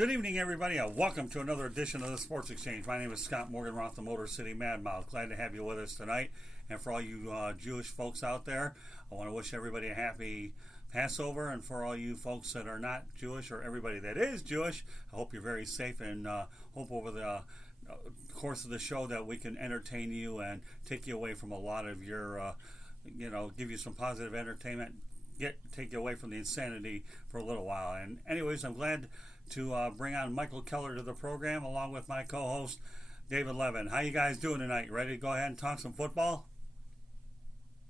Good evening, everybody. Welcome to another edition of the Sports Exchange. My name is Scott Morgan Roth, the Motor City Mad Mouth. Glad to have you with us tonight. And for all you Jewish folks out there, I want to wish everybody a happy Passover. And for all you folks that are not Jewish, or everybody that is Jewish, I hope you're very safe, and hope over the course of the show that we can entertain you and take you away from a lot of your, give you some positive entertainment, take you away from the insanity for a little while. And anyways, I'm glad to bring on Michael Keller to the program, along with my co-host, David Levin. How you guys doing tonight? You ready to go ahead and talk some football?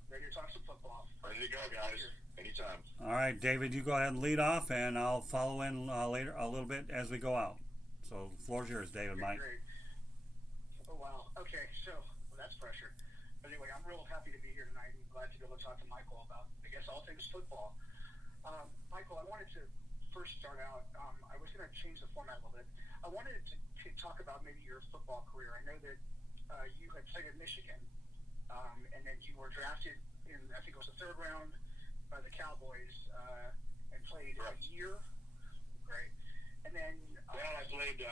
Ready to talk some football. Ready to go, guys. Anytime. All right, David, you go ahead and lead off, and I'll follow in later a little bit as we go out. So the floor's yours, David. Okay, Mike. great. Oh, wow. Okay, so that's pressure. But anyway, I'm real happy to be here tonight and glad to be able to talk to Michael about, I guess, all things football. Michael, I wanted to first start out, I was going to change the format a little bit. I wanted to talk about maybe your football career. I know that you had played at Michigan, and then you were drafted in, I think it was the third round by the Cowboys, and played a year. Great. And then I played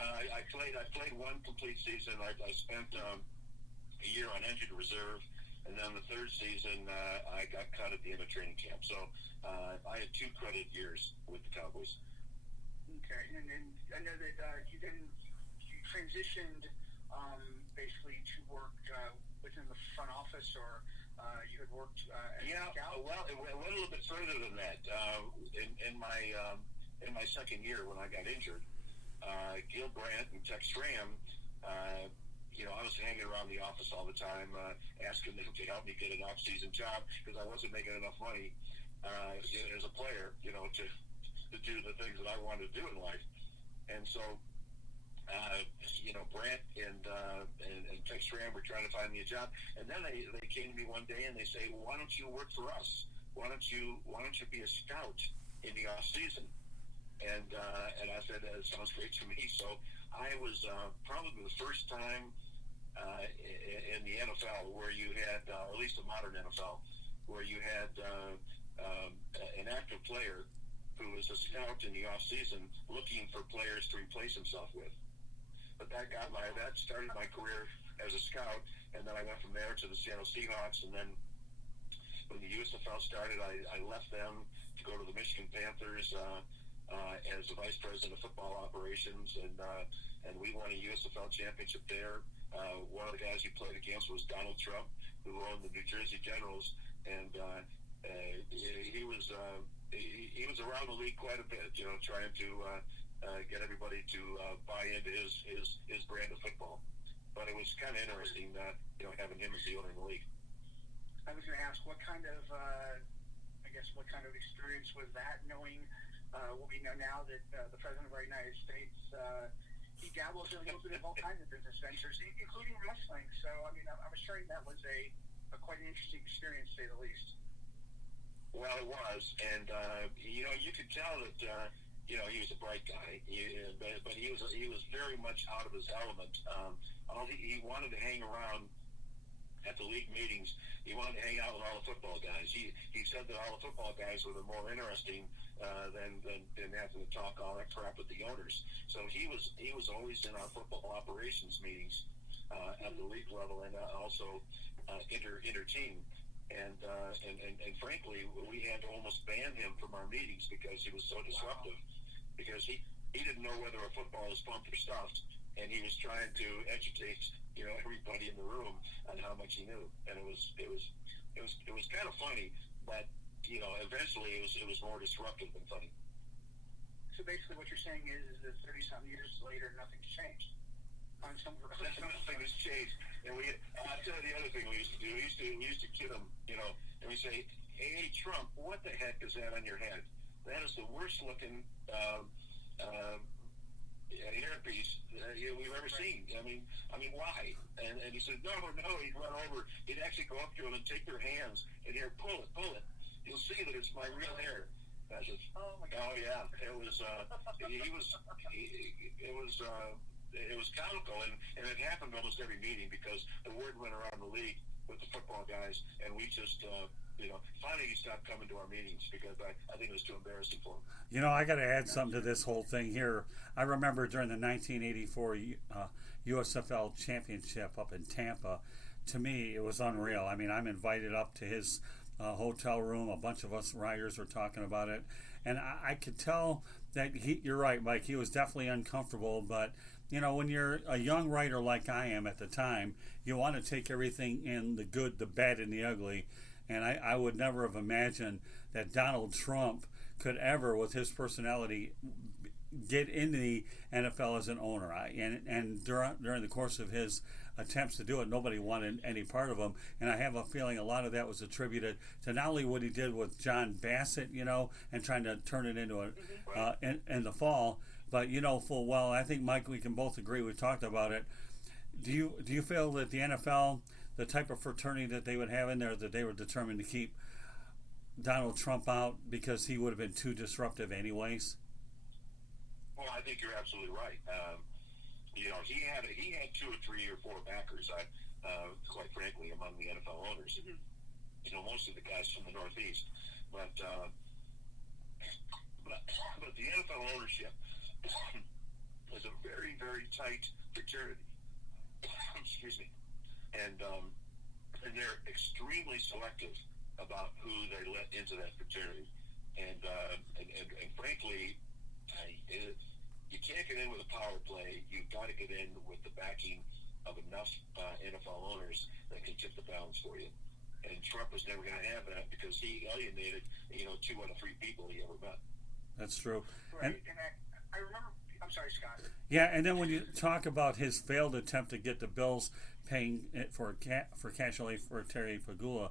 one complete season. I spent a year on injured reserve, and then the third season I got cut at the end of training camp. So I had 2 credit years with the Cowboys. Okay, and then I know that you transitioned basically to work within the front office, or you had worked as a scout? Well, it went a little bit further than that. In my second year, when I got injured, Gil Brandt and Tex Schramm, I was hanging around the office all the time, asking them to help me get an off-season job because I wasn't making enough money as a player, to do the things that I wanted to do in life. And so, Brandt and Tex Schramm were trying to find me a job, and then they came to me one day and they say, well, why don't you work for us? Why don't you be a scout in the off-season? And I said, that sounds great to me. So I was probably the first time in the NFL where you had, or at least the modern NFL, where you had an active player who was a scout in the off-season looking for players to replace himself with. But that started my career as a scout, and then I went from there to the Seattle Seahawks, and then when the USFL started, I left them to go to the Michigan Panthers as the vice president of football operations, and we won a USFL championship there. One of the guys you played against was Donald Trump, who owned the New Jersey Generals, and he was around the league quite a bit, trying to get everybody to buy into his brand of football. But it was kind of interesting, having him as the owner in the league. I was going to ask, what kind of experience was that, knowing what we know now that the President of the United States, he dabbles in a little bit of all kinds of business ventures, including wrestling. So, I mean, I'm sure that was a quite an interesting experience, to say the least. Well, it was, and you could tell that he was a bright guy, but he was very much out of his element. He wanted to hang around at the league meetings. He wanted to hang out with all the football guys. He said that all the football guys were the more interesting than having to talk all that crap with the owners. So he was always in our football operations meetings at the league level, and also inter-team. And frankly, we had to almost ban him from our meetings because he was so disruptive. Wow. Because he didn't know whether a football was pumped or stuffed, and he was trying to educate everybody in the room on how much he knew. And it was kind of funny, but eventually it was more disruptive than funny. So basically, what you're saying is that 30-some years later, nothing's changed. Nothing has changed. And I'll tell you the other thing we used to do. We used to kid him, and we say, "Hey, Trump, what the heck is that on your head? That is the worst looking hairpiece we've ever seen. I mean, why?" And he said, "No, he'd run over. He'd actually go up to him and take their hands and here, pull it. You'll see that it's my real hair." I said, "Oh my God!" Oh yeah, it was. It was comical, and it happened almost every meeting because the word went around the league with the football guys, and we just Finally he stopped coming to our meetings because I think it was too embarrassing for him. I got to add something to this whole thing here. I remember during the 1984 USFL Championship up in Tampa. To me, it was unreal. I mean, I'm invited up to his hotel room. A bunch of us riders were talking about it, and I could tell that you're right, Mike. He was definitely uncomfortable, but when you're a young writer like I am at the time, you want to take everything in, the good, the bad, and the ugly. And I would never have imagined that Donald Trump could ever, with his personality, get into the NFL as an owner. And during the course of his attempts to do it, nobody wanted any part of him. And I have a feeling a lot of that was attributed to not only what he did with John Bassett, and trying to turn it into in the fall, but full well. I think, Mike, we can both agree. We talked about it. Do you feel that the NFL, the type of fraternity that they would have in there, that they were determined to keep Donald Trump out because he would have been too disruptive anyways? Well, I think you're absolutely right. He had 2 or 3 or 4 backers. Quite frankly, among the NFL owners, most of the guys from the Northeast, but the NFL ownership is a very, very tight fraternity. Excuse me, and they're extremely selective about who they let into that fraternity, and frankly, you can't get in with a power play. You've got to get in with the backing of enough NFL owners that can tip the balance for you. And Trump was never going to have that because he alienated, 2 out of 3 people he ever met. That's true. Right. And I remember. I'm sorry, Scott. Yeah, and then when you talk about his failed attempt to get the Bills paying for cash only for Terry Pagula,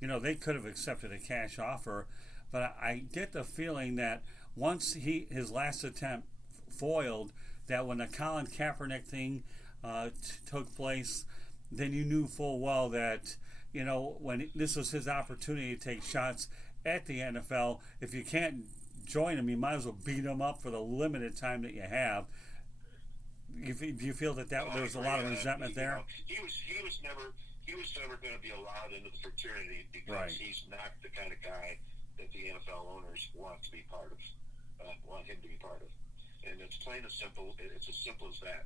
they could have accepted a cash offer, but I get the feeling that once his last attempt foiled, that when the Colin Kaepernick thing took place, then you knew full well that when this was his opportunity to take shots at the NFL. If you can't join him, you might as well beat him up for the limited time that you have. Do you feel that there was a lot of resentment there? He was never going to be allowed into the fraternity because he's not the kind of guy that the NFL owners want to be part of, want him to be part of. And it's plain and simple. It's as simple as that.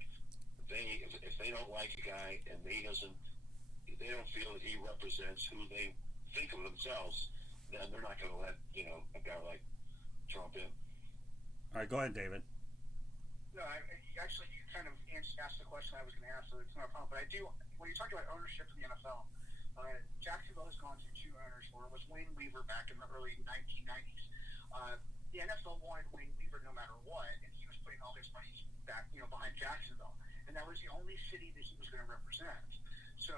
If they don't like a guy and they don't feel that he represents who they think of themselves, then they're not going to let a guy like Trump in. All right, go ahead, David. No, actually, you kind of asked the question I was going to ask, so it's not a problem. But I do, when you talk about ownership in the NFL, Jacksonville has gone through 2 owners. Where it was Wayne Weaver back in the early 1990s. The NFL wanted Wayne Weaver no matter what, and he was putting all his money back, behind Jacksonville, and that was the only city that he was going to represent. So,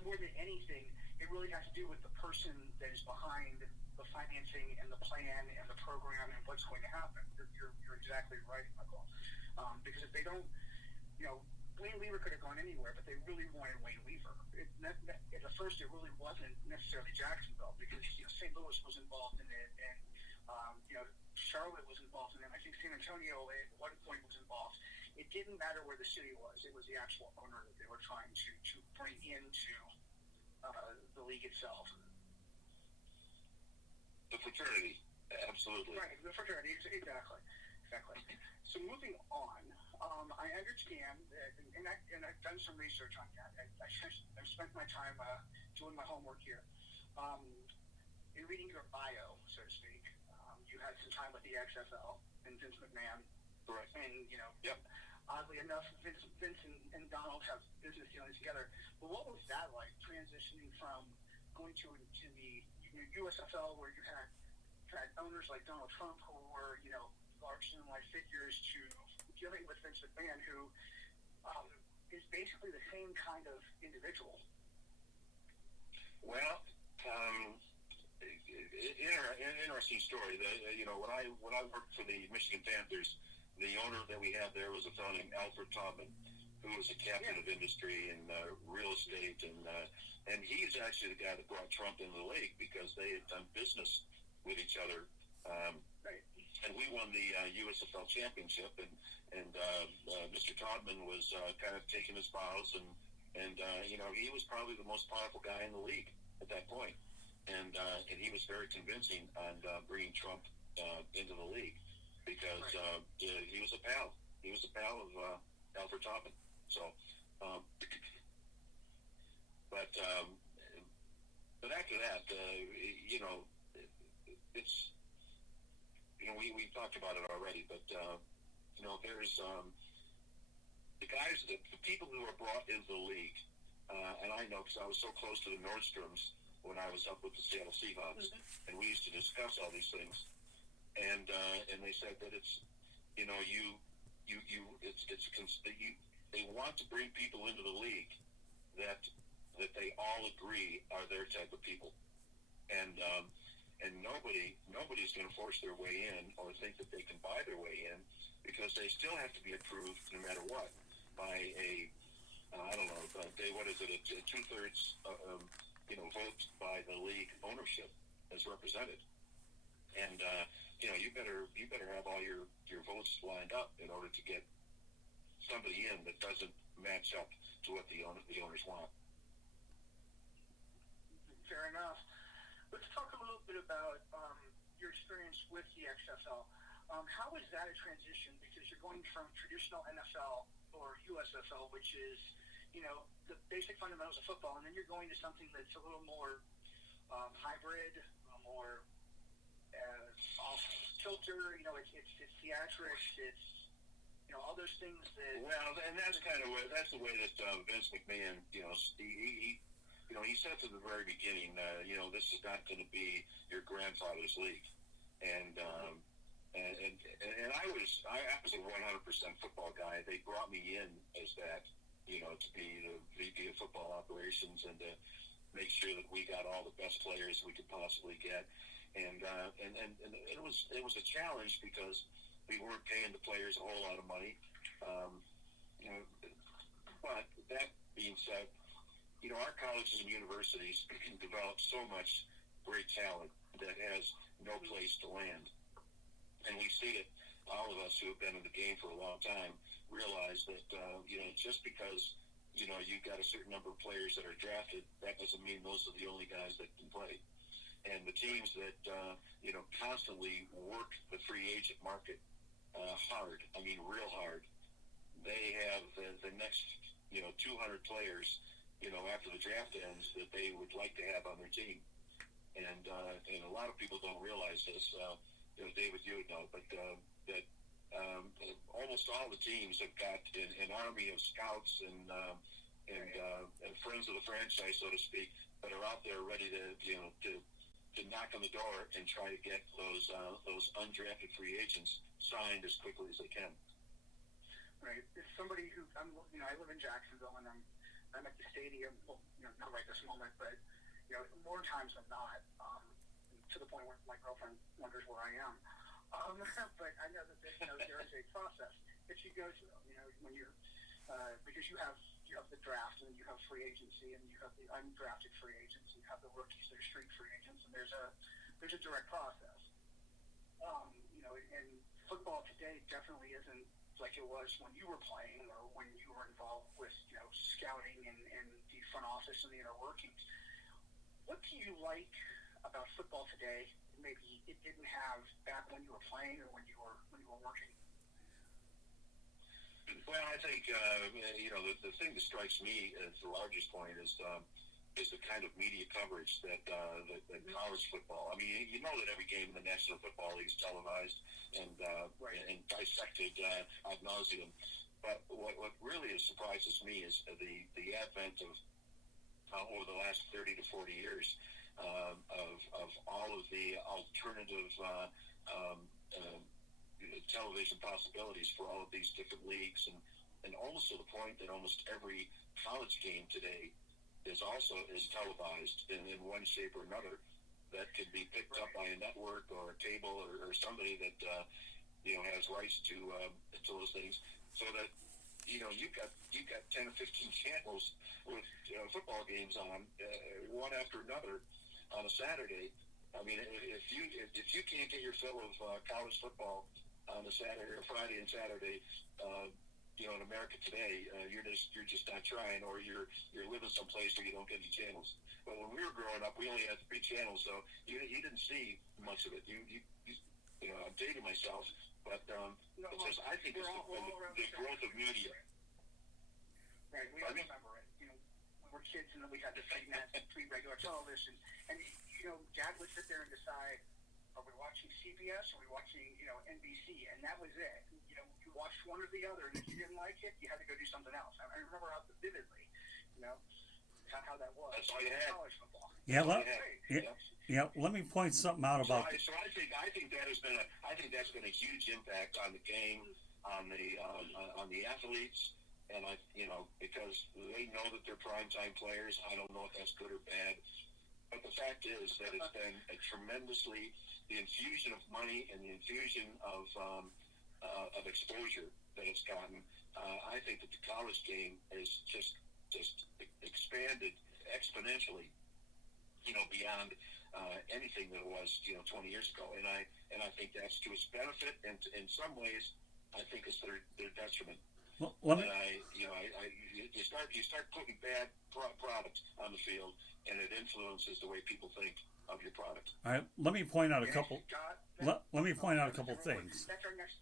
more than anything, it really has to do with the person that is behind the financing and the plan and the program and what's going to happen. You're exactly right, Michael. Because if they don't, Wayne Weaver could have gone anywhere, but they really wanted Wayne Weaver. At the first, it really wasn't necessarily Jacksonville because St. Louis was involved in it, and Charlotte was involved in it. I think San Antonio at one point was involved. It didn't matter where the city was; it was the actual owner that they were trying to bring into the league itself. The fraternity, absolutely. Right, the fraternity, exactly. So moving on, I understand that, and I've done some research on that. I've spent my time doing my homework here. In reading your bio, so to speak, you had some time with the XFL and Vince McMahon. Correct. And, yep. Oddly enough, Vince and Donald have business dealings together. But what was that like, transitioning from going to the USFL, where you had owners like Donald Trump who were, large-than-life figures, to dealing with Vince McMahon, who is basically the same kind of individual? Well, interesting story. When I worked for the Michigan Panthers, the owner that we had there was a fellow named Alfred Taubman, who was a captain of industry in real estate, and he's actually the guy that brought Trump into the league because they had done business with each other. Right. And we won the USFL championship, and Mr. Taubman was kind of taking his bows, and he was probably the most powerful guy in the league at that point. and he was very convincing on bringing Trump into the league because he was a pal. He was a pal of Alfred Toppin. So, but after that, it's we talked about it already, but there's the guys, the people who are brought into the league, and I know because I was so close to the Nordstroms when I was up with the Seattle Seahawks, and we used to discuss all these things, and they said that it's they want to bring people into the league that they all agree are their type of people, and nobody's going to force their way in or think that they can buy their way in because they still have to be approved no matter what by a I don't know, what is it, a 2/3 vote by the league ownership as represented, and you better have all your votes lined up in order to get somebody in that doesn't match up to what the owners want. Fair enough. Let's talk a little bit about your experience with the XFL. How is that a transition? Because you're going from traditional NFL or USFL, which is, the basic fundamentals of football, and then you're going to something that's a little more hybrid, more off kilter. It's theatrics. It's all those things that. Well, and that's the way that Vince McMahon, he said from the very beginning, this is not going to be your grandfather's league, and I was a 100% football guy. They brought me in as that, to be the VP of football operations and to make sure that we got all the best players we could possibly get, and it was a challenge because we weren't paying the players a whole lot of money, but that being said, our colleges and universities develop so much great talent that has no place to land. And we see it, all of us who have been in the game for a long time realize that, just because, you've got a certain number of players that are drafted, that doesn't mean those are the only guys that can play. And the teams that, constantly work the free agent market hard, real hard, they have the next, 200 players, after the draft ends that they would like to have on their team. And a lot of people don't realize this. David, you would know, but that almost all the teams have got an army of scouts and friends of the franchise, so to speak, that are out there ready to knock on the door and try to get those undrafted free agents signed as quickly as they can. Right. It's somebody who I live in Jacksonville, and I'm at the stadium. Well, not right this moment, but more times than not, to the point where my girlfriend wonders where I am. But I know that there is a process that you go through. When you're because you have the draft, and you have free agency, and you have the undrafted free agents, and you have the rookies that are street free agents, and there's a direct process. And football today definitely isn't like it was when you were playing or when you were involved with scouting and the front office and the inner workings. What do you like about football today maybe it didn't have back when you were playing or when you were working? Well, I think the thing that strikes me as the largest point is the kind of media coverage that college football. That every game in the National Football League is televised and dissected ad nauseum. But what really surprises me is the advent of over the last 30 to 40 years of all of the alternative television possibilities for all of these different leagues, and almost to the point that almost every college game today is televised in one shape or another that could be picked up by a network or a cable or somebody that has rights to those things, so that you've got 10 or 15 channels with football games on one after another on a Saturday. If you can't get your fill of college football on a Saturday or Friday and Saturday, in America today, you're just not trying, or you're living someplace where you don't get any channels. But when we were growing up, we only had 3 channels, so you didn't see much of it. I'm dating myself, but it's just, I think it's the growth of media. Right, we all remember it. We were kids, and then we had the segments between regular television, and Dad would sit there and decide, are we watching CBS or are we watching NBC, and that was it. You watched one or the other, and if you didn't like it, you had to go do something else. I remember how vividly, how that was. That's all you had. College football. Yeah, let me point something out about. So I think that's been a huge impact on the game, on the athletes. And because they know that they're primetime players, I don't know if that's good or bad. But the fact is that it's been the infusion of money and the infusion of exposure that it's gotten. I think that the college game is just expanded exponentially, beyond anything that it was, 20 years ago. And I think that's to its benefit, and in some ways, I think it's their detriment. Well, you start putting bad product on the field, and it influences the way people think of your product. All right, let me point out a couple. Let me point out a couple things. That's our next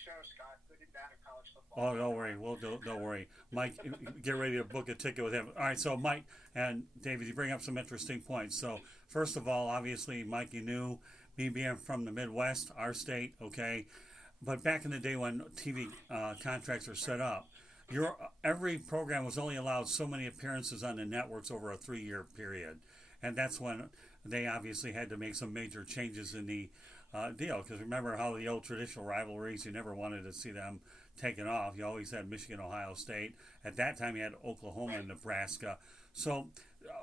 show, Scott. Good and bad of college football. Oh, don't worry. Don't worry, Mike. Get ready to book a ticket with him. All right, so Mike and David, you bring up some interesting points. So first of all, obviously, Mike, you knew me being from the Midwest, our state, okay. But back in the day when TV contracts were set up, every program was only allowed so many appearances on the networks over a 3-year period. And that's when they obviously had to make some major changes in the deal. Because remember how the old traditional rivalries, you never wanted to see them taken off. You always had Michigan, Ohio State. At that time, you had Oklahoma and Nebraska. So,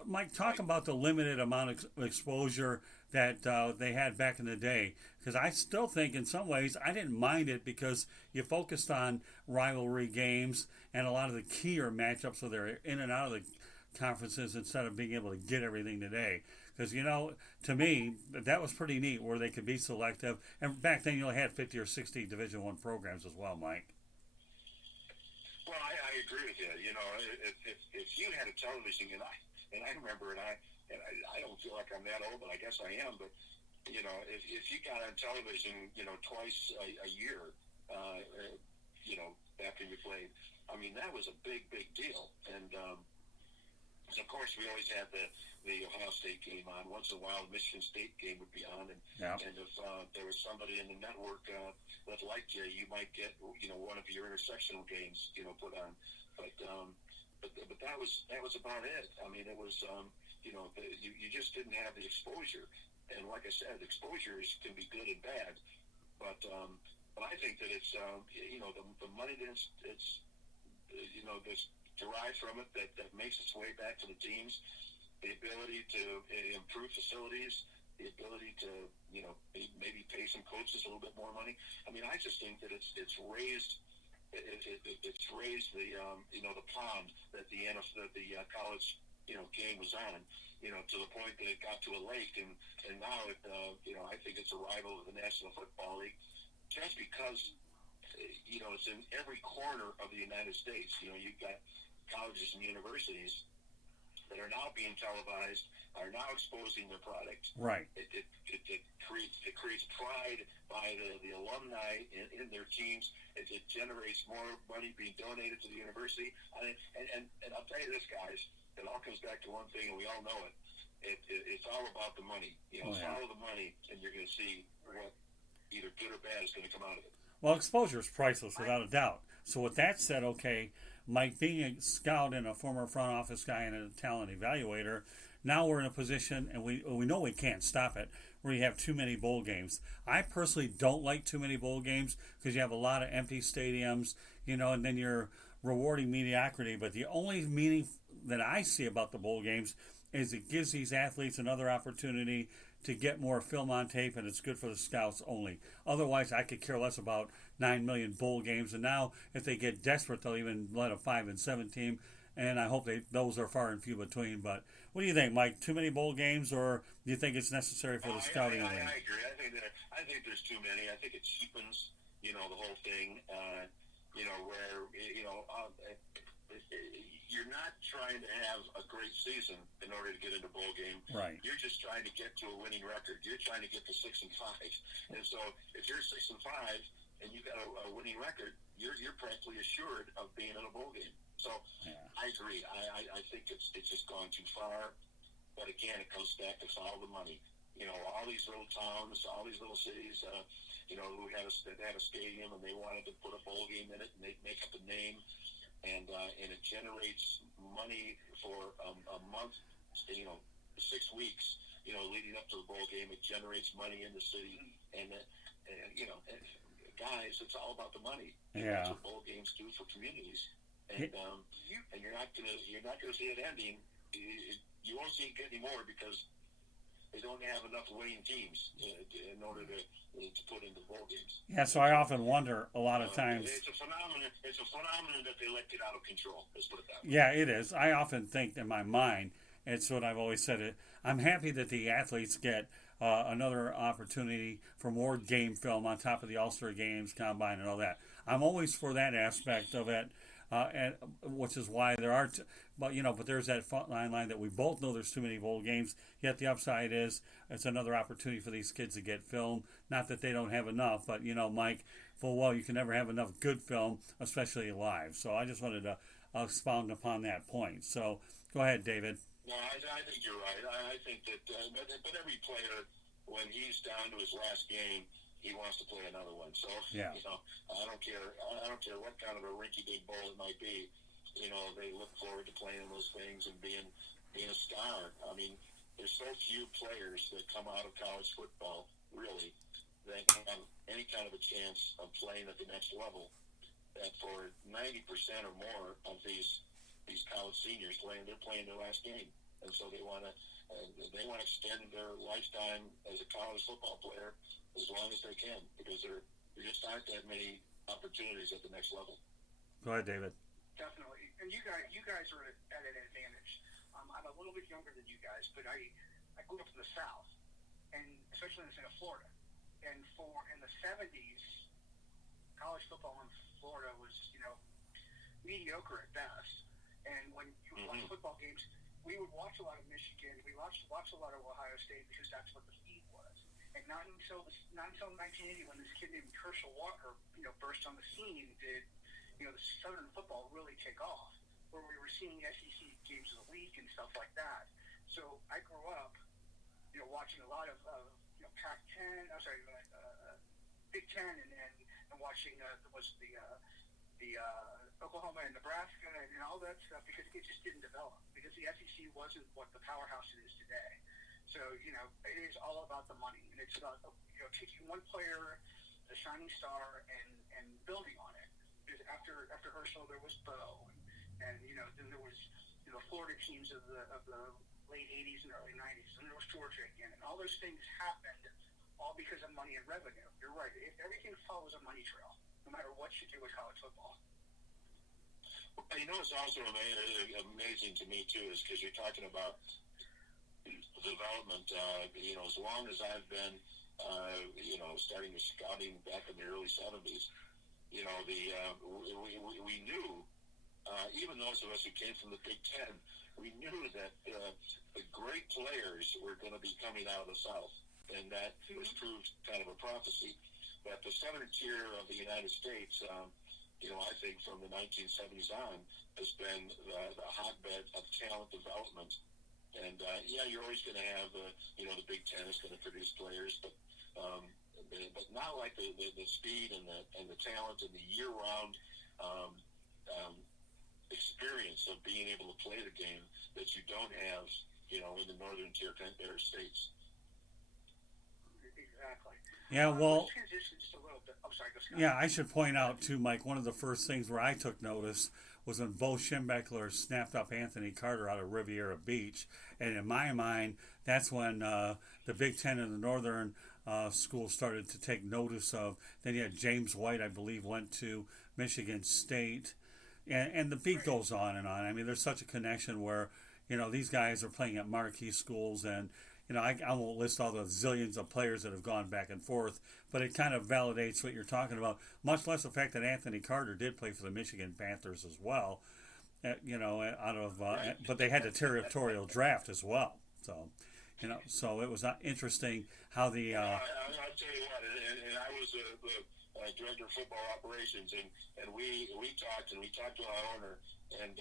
Mike, talk about the limited amount of exposure that they had back in the day. Because I still think in some ways I didn't mind it because you focused on rivalry games and a lot of the keyer matchups so they're in and out of the conferences instead of being able to get everything today. Because, to me, that was pretty neat where they could be selective. And back then you only had 50 or 60 Division I programs as well, Mike. Well, I agree with you. If you had a television, and I remember, and I don't feel like I'm that old, but I guess I am. But if you got on television, twice a year, after you played, I mean, that was a big deal. And of course, we always had the Ohio State game on. Once in a while, the Michigan State game would be on, and if there was somebody in the network that liked you, you might get one of your intersectional games put on. But that was about it. I mean, it was you just didn't have the exposure. And like I said, exposures can be good and bad. But I think that it's the money that's derived from it that makes its way back to the teams, the ability to improve facilities, the ability to maybe pay some coaches a little bit more money. I mean, I just think that it's raised the the pond that the college game was on, to the point that it got to a lake, and now I think it's a rival of the National Football League, just because it's in every corner of the United States. You've got colleges and universities that are now being televised, are now exposing their product. Right. It creates pride by the alumni in their teams. It generates more money being donated to the university. And I'll tell you this, guys, it all comes back to one thing, and we all know it. It's all about the money. Follow the money, and you're going to see what either good or bad is going to come out of it. Well, exposure is priceless, without a doubt. So with that said, okay, Mike, being a scout and a former front office guy and a talent evaluator, now we're in a position, and we know we can't stop it, where you have too many bowl games. I personally don't like too many bowl games because you have a lot of empty stadiums, and then you're rewarding mediocrity. But the only meaning that I see about the bowl games is it gives these athletes another opportunity to get more film on tape, and it's good for the scouts only. Otherwise, I could care less about 9 million bowl games. And now, if they get desperate, they'll even let a 5-7 team. And I hope those are far and few between. But what do you think, Mike? Too many bowl games, or do you think it's necessary for the scouting? I agree. I think there's too many. I think it cheapens, the whole thing. Where you're not trying to have a great season in order to get into a bowl game. Right. You're just trying to get to a winning record. You're trying to get to 6-5. And so if you're 6-5 and you've got a winning record, you're practically assured of being in a bowl game. So I agree. I think it's just gone too far. But again, it comes back to follow the money. All these little towns, all these little cities, who had a stadium and they wanted to put a bowl game in it, and they'd make up a name, and it generates money for a month, 6 weeks, leading up to the bowl game. It generates money in the city, and guys, it's all about the money. Yeah. That's what bowl games do for communities, and you're not gonna see it ending. You won't see it get any more because they don't have enough winning teams in order to put into bowl games. Yeah, so I often wonder a lot of times. It's a phenomenon. It's a phenomenon that they let get out of control. Let's put it that way. Yeah, it is. I often think in my mind, it's what I've always said. I'm happy that the athletes get another opportunity for more game film on top of the All-Star Games, Combine, and all that. I'm always for that aspect of it. And which is why there are, but there's that line that we both know there's too many bowl games. Yet the upside is it's another opportunity for these kids to get film. Not that they don't have enough, but Mike, full well, you can never have enough good film, especially live. So I just wanted to expound upon that point. So go ahead, David. No, I think you're right. I think that, but every player, when he's down to his last game, he wants to play another one. So, yeah. I don't care. I don't care what kind of a rinky-dink bowl it might be. They look forward to playing those things and being a star. I mean, there's so few players that come out of college football, really, that have any kind of a chance of playing at the next level. That for 90% or more of these college seniors they're playing their last game, and so they want to extend their lifetime as a college football player as long as they can, because there just aren't that many opportunities at the next level. Go ahead, David. Definitely, and you guys are at an advantage. I'm a little bit younger than you guys, but I grew up in the South, and especially in the state of Florida. And in the 70s, college football in Florida was mediocre at best. And when you would watch football games, we would watch a lot of Michigan. We watch a lot of Ohio State because that's what the feed was. And not until 1980, when this kid named Herschel Walker, burst on the scene, did the Southern football really take off, where we were seeing SEC games of the week and stuff like that. So I grew up, watching a lot of Pac-10. Big Ten, and watching the Oklahoma and Nebraska and all that stuff, because it just didn't develop, because the SEC wasn't what the powerhouse it is today. So, it is all about the money, and it's about, taking one player, the shining star, and building on it. Because after Herschel, there was Bo, and then there was the Florida teams of the late 80s and early 90s, and there was Georgia again, and all those things happened all because of money and revenue. You're right. Everything follows a money trail, no matter what you do with college football. Well, it's also amazing to me, too, is because you're talking about development. As long as I've been, starting with scouting back in the early 70s, we knew, even those of us who came from the Big Ten, we knew that the great players were going to be coming out of the South, and that was proved kind of a prophecy. But the southern tier of the United States, I think from the 1970s on, has been the hotbed of talent development. And, you're always going to have, the Big Ten is going to produce players, but not like the speed and the talent and the year-round experience of being able to play the game that you don't have, in the northern tier states. Exactly. Yeah, well, transition just a little bit. I'm sorry, yeah, I should point out, too, Mike, one of the first things where I took notice was when Bo Schembechler snapped up Anthony Carter out of Riviera Beach. And in my mind, that's when the Big Ten and the Northern schools started to take notice of. Then you had James White, I believe, went to Michigan State. And the beat goes on and on. I mean, there's such a connection where, these guys are playing at marquee schools, and, I won't list all the zillions of players that have gone back and forth, but it kind of validates what you're talking about. Much less the fact that Anthony Carter did play for the Michigan Panthers as well. But they had the territorial draft as well. So it was interesting how the. I'll tell you what, and I was the director of football operations, and we talked to our owner, and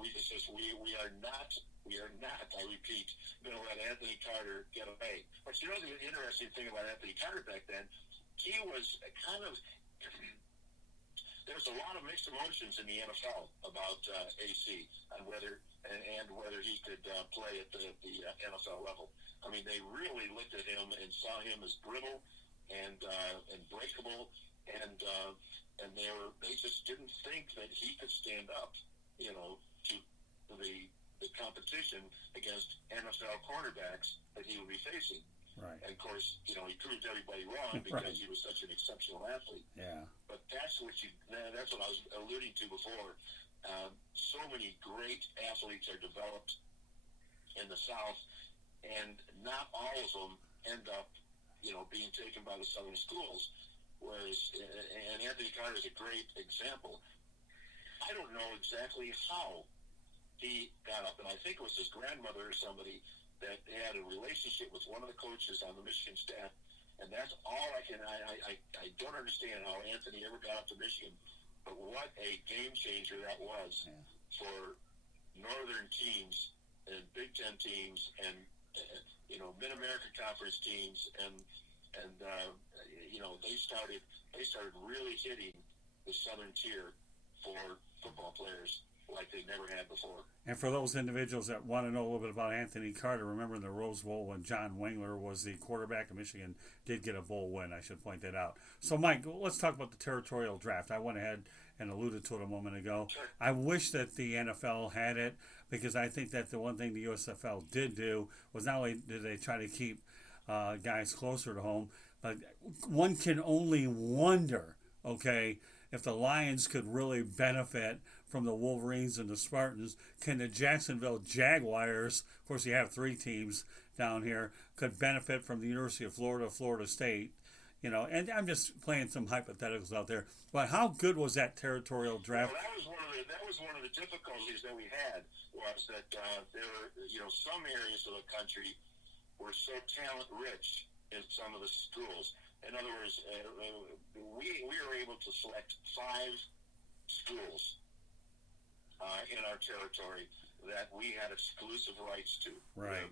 we just said we are not, I repeat, going to let Anthony Carter get away. But you know the interesting thing about Anthony Carter back then, he was kind of. There was a lot of mixed emotions in the NFL about AC and whether he could play at the NFL level. I mean, they really looked at him and saw him as brittle and breakable, and they just didn't think that he could stand up, to the competition against NFL cornerbacks that he would be facing. Right. And of course, he proved everybody wrong because he was such an exceptional athlete. Yeah. But that's what I was alluding to before. So many great athletes are developed in the South, and not all of them end up, being taken by the Southern schools. Whereas, and Anthony Carter is a great example. I don't know exactly how he got up, and I think it was his grandmother or somebody that had a relationship with one of the coaches on the Michigan staff, and that's all I don't understand how Anthony ever got up to Michigan, but what a game changer that was for Northern teams and Big Ten teams and Mid-America Conference teams, and they started really hitting the Southern tier for football players like they never had before. And for those individuals that want to know a little bit about Anthony Carter, remember in the Rose Bowl when John Wengler was the quarterback of Michigan, did get a bowl win. I should point that out. So, Mike, let's talk about the territorial draft. I went ahead and alluded to it a moment ago. Sure. I wish that the NFL had it, because I think that the one thing the USFL did do was not only did they try to keep guys closer to home, but one can only wonder, if the Lions could really benefit from the Wolverines and the Spartans. Can the Jacksonville Jaguars, of course you have 3 teams down here, could benefit from the University of Florida, Florida State, and I'm just playing some hypotheticals out there. But how good was that territorial draft? Well, that was one of the difficulties that we had, was that there were, some areas of the country were so talent rich in some of the schools. In other words, we were able to select 5 schools in our territory that we had exclusive rights to. Right.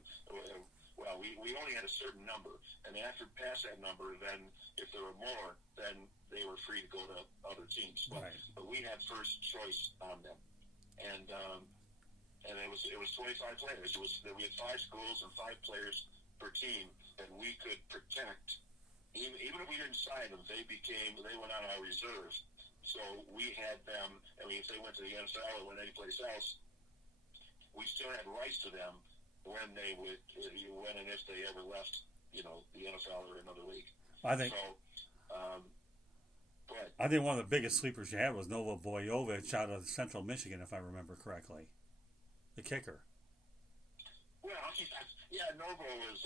Well, we only had a certain number, and after past that number, then if there were more, then they were free to go to other teams. But we had first choice on them, and it was 25 players. We had 5 schools and 5 players per team that we could protect. Even if we didn't sign them, they went on our reserve. So we had them. I mean, if they went to the NFL or went anyplace else, we still had rights to them when and if they ever left, the NFL or another league. I think. So, go ahead. I think one of the biggest sleepers you had was Nova Boyovich out of Central Michigan, if I remember correctly, the kicker. Well, Novo was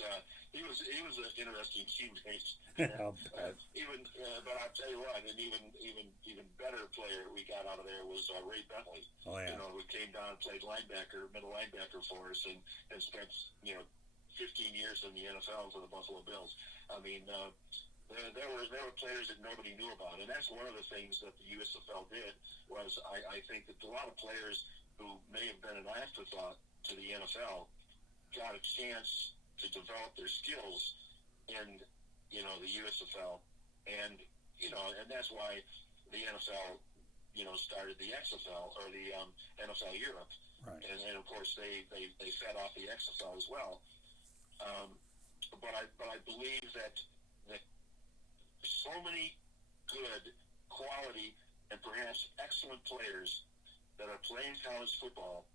he was an interesting teammate. But I'll tell you what, an even better player we got out of there was Ray Bentley. Oh yeah. Who came down and played middle linebacker for us, and spent 15 years in the NFL for the Buffalo Bills. I mean, there were players that nobody knew about, and that's one of the things that the USFL did. Was I think that a lot of players who may have been an afterthought to the NFL got a chance to develop their skills in the USFL, and that's why the NFL started the XFL, or the NFL Europe, right. and of course they fed off the XFL as well. But I believe that so many good, quality, and perhaps excellent players that are playing college football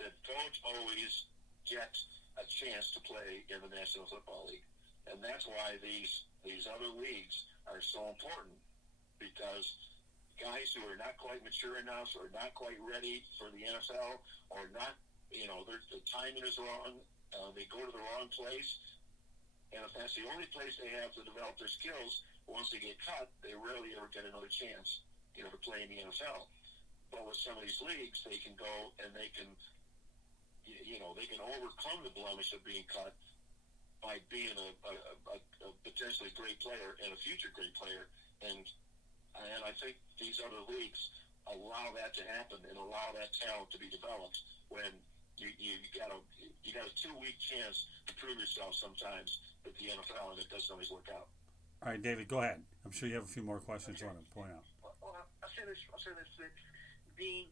that don't always get a chance to play in the National Football League. And that's why these other leagues are so important, because guys who are not quite mature enough or not quite ready for the NFL, or not, the timing is wrong, They go to the wrong place, and if that's the only place they have to develop their skills, once they get cut, they rarely ever get another chance, to play in the NFL. But with some of these leagues, they can go and they can overcome the blemish of being cut by being a potentially great player and a future great player. And I think these other leagues allow that to happen and allow that talent to be developed when you got a 2-week chance to prove yourself sometimes at the NFL, and it doesn't always work out. All right, David, go ahead. I'm sure you have a few more questions you want to point out. Well, I'll say this. That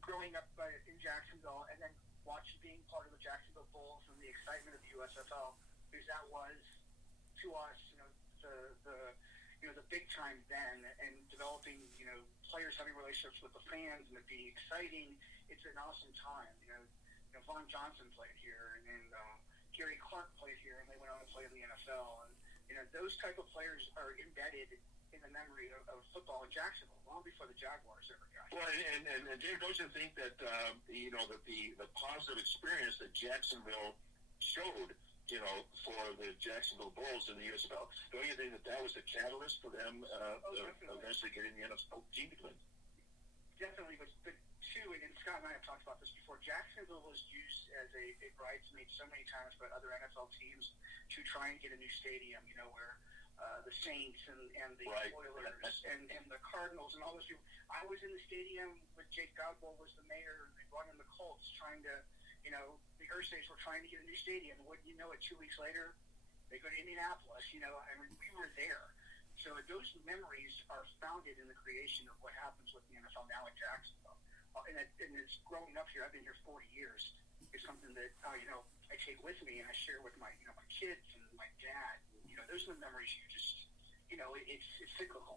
growing up in Jacksonville and then being part of the Jacksonville Bulls and the excitement of the USFL, because that was to us, the big time then, and developing, players having relationships with the fans and it being exciting. It's an awesome time. Vaughn Johnson played here, and Gary Clark played here, and they went on to play in the NFL. And those type of players are embedded in the memory of football in Jacksonville long before the Jaguars ever got here. Well, and Dave, don't you think that that the positive experience that Jacksonville showed, for the Jacksonville Bulls in the USFL, don't you think that was the catalyst for them eventually getting the NFL team to win? Definitely, but two, and Scott and I have talked about this before, Jacksonville was used as a bridesmaid so many times by other NFL teams to try and get a new stadium, where the Saints and the Oilers and the Cardinals and all those people. I was in the stadium with Jake Godboll was the mayor, and they brought in the Colts trying to, the Ursays were trying to get a new stadium. Wouldn't you know it, 2 weeks later, they go to Indianapolis, we were there. So those memories are founded in the creation of what happens with the NFL now in Jacksonville. And it's growing up here. I've been here 40 years. It's something that, I take with me and I share with my, my kids and my dad. Those are the memories you just, it's cyclical.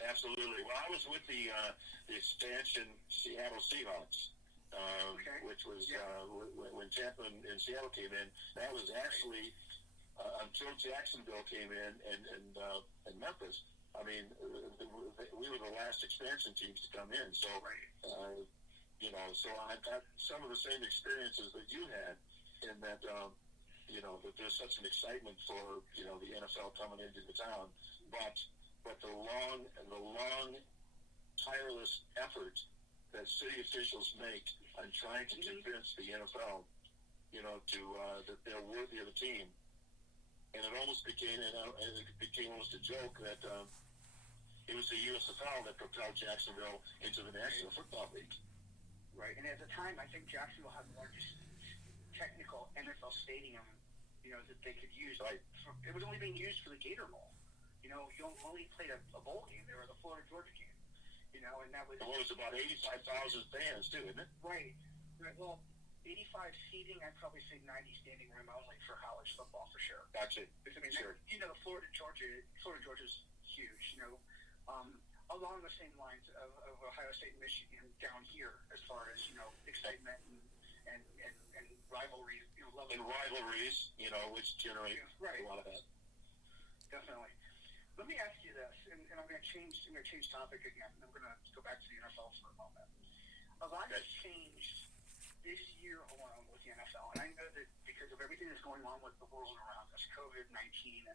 Absolutely. Well, I was with the expansion Seattle Seahawks, which was when Tampa and Seattle came in. That was actually until Jacksonville came in and Memphis. I mean, we were the last expansion teams to come in. So, so I've got some of the same experiences that you had in that, that there's such an excitement for, the NFL coming into the town. But the long, tireless effort that city officials make on trying to convince the NFL, that they're worthy of the team. And it almost became almost a joke that it was the USFL that propelled Jacksonville into the National Football League. Right, and at the time, I think Jacksonville had the largest technical NFL stadium, that they could use. Right. It was only being used for the Gator Bowl. You only played a bowl game there, or the Florida-Georgia game. And that was... Well, it was about 85,000 fans, too, isn't it? Right. Well, 85 seating, I'd probably say 90 standing room only for college football, for sure. Gotcha. Because, I mean, sure. Florida-Georgia's huge, along the same lines of Ohio State and Michigan down here, as far as, excitement and rivalries, love. And rivalries, which generate a lot of that. Definitely. Let me ask you this, and I'm going to change topic again, and I'm going to go back to the NFL for a moment. A lot has changed this year alone with the NFL, and I know that because of everything that's going on with the world around us, COVID-19,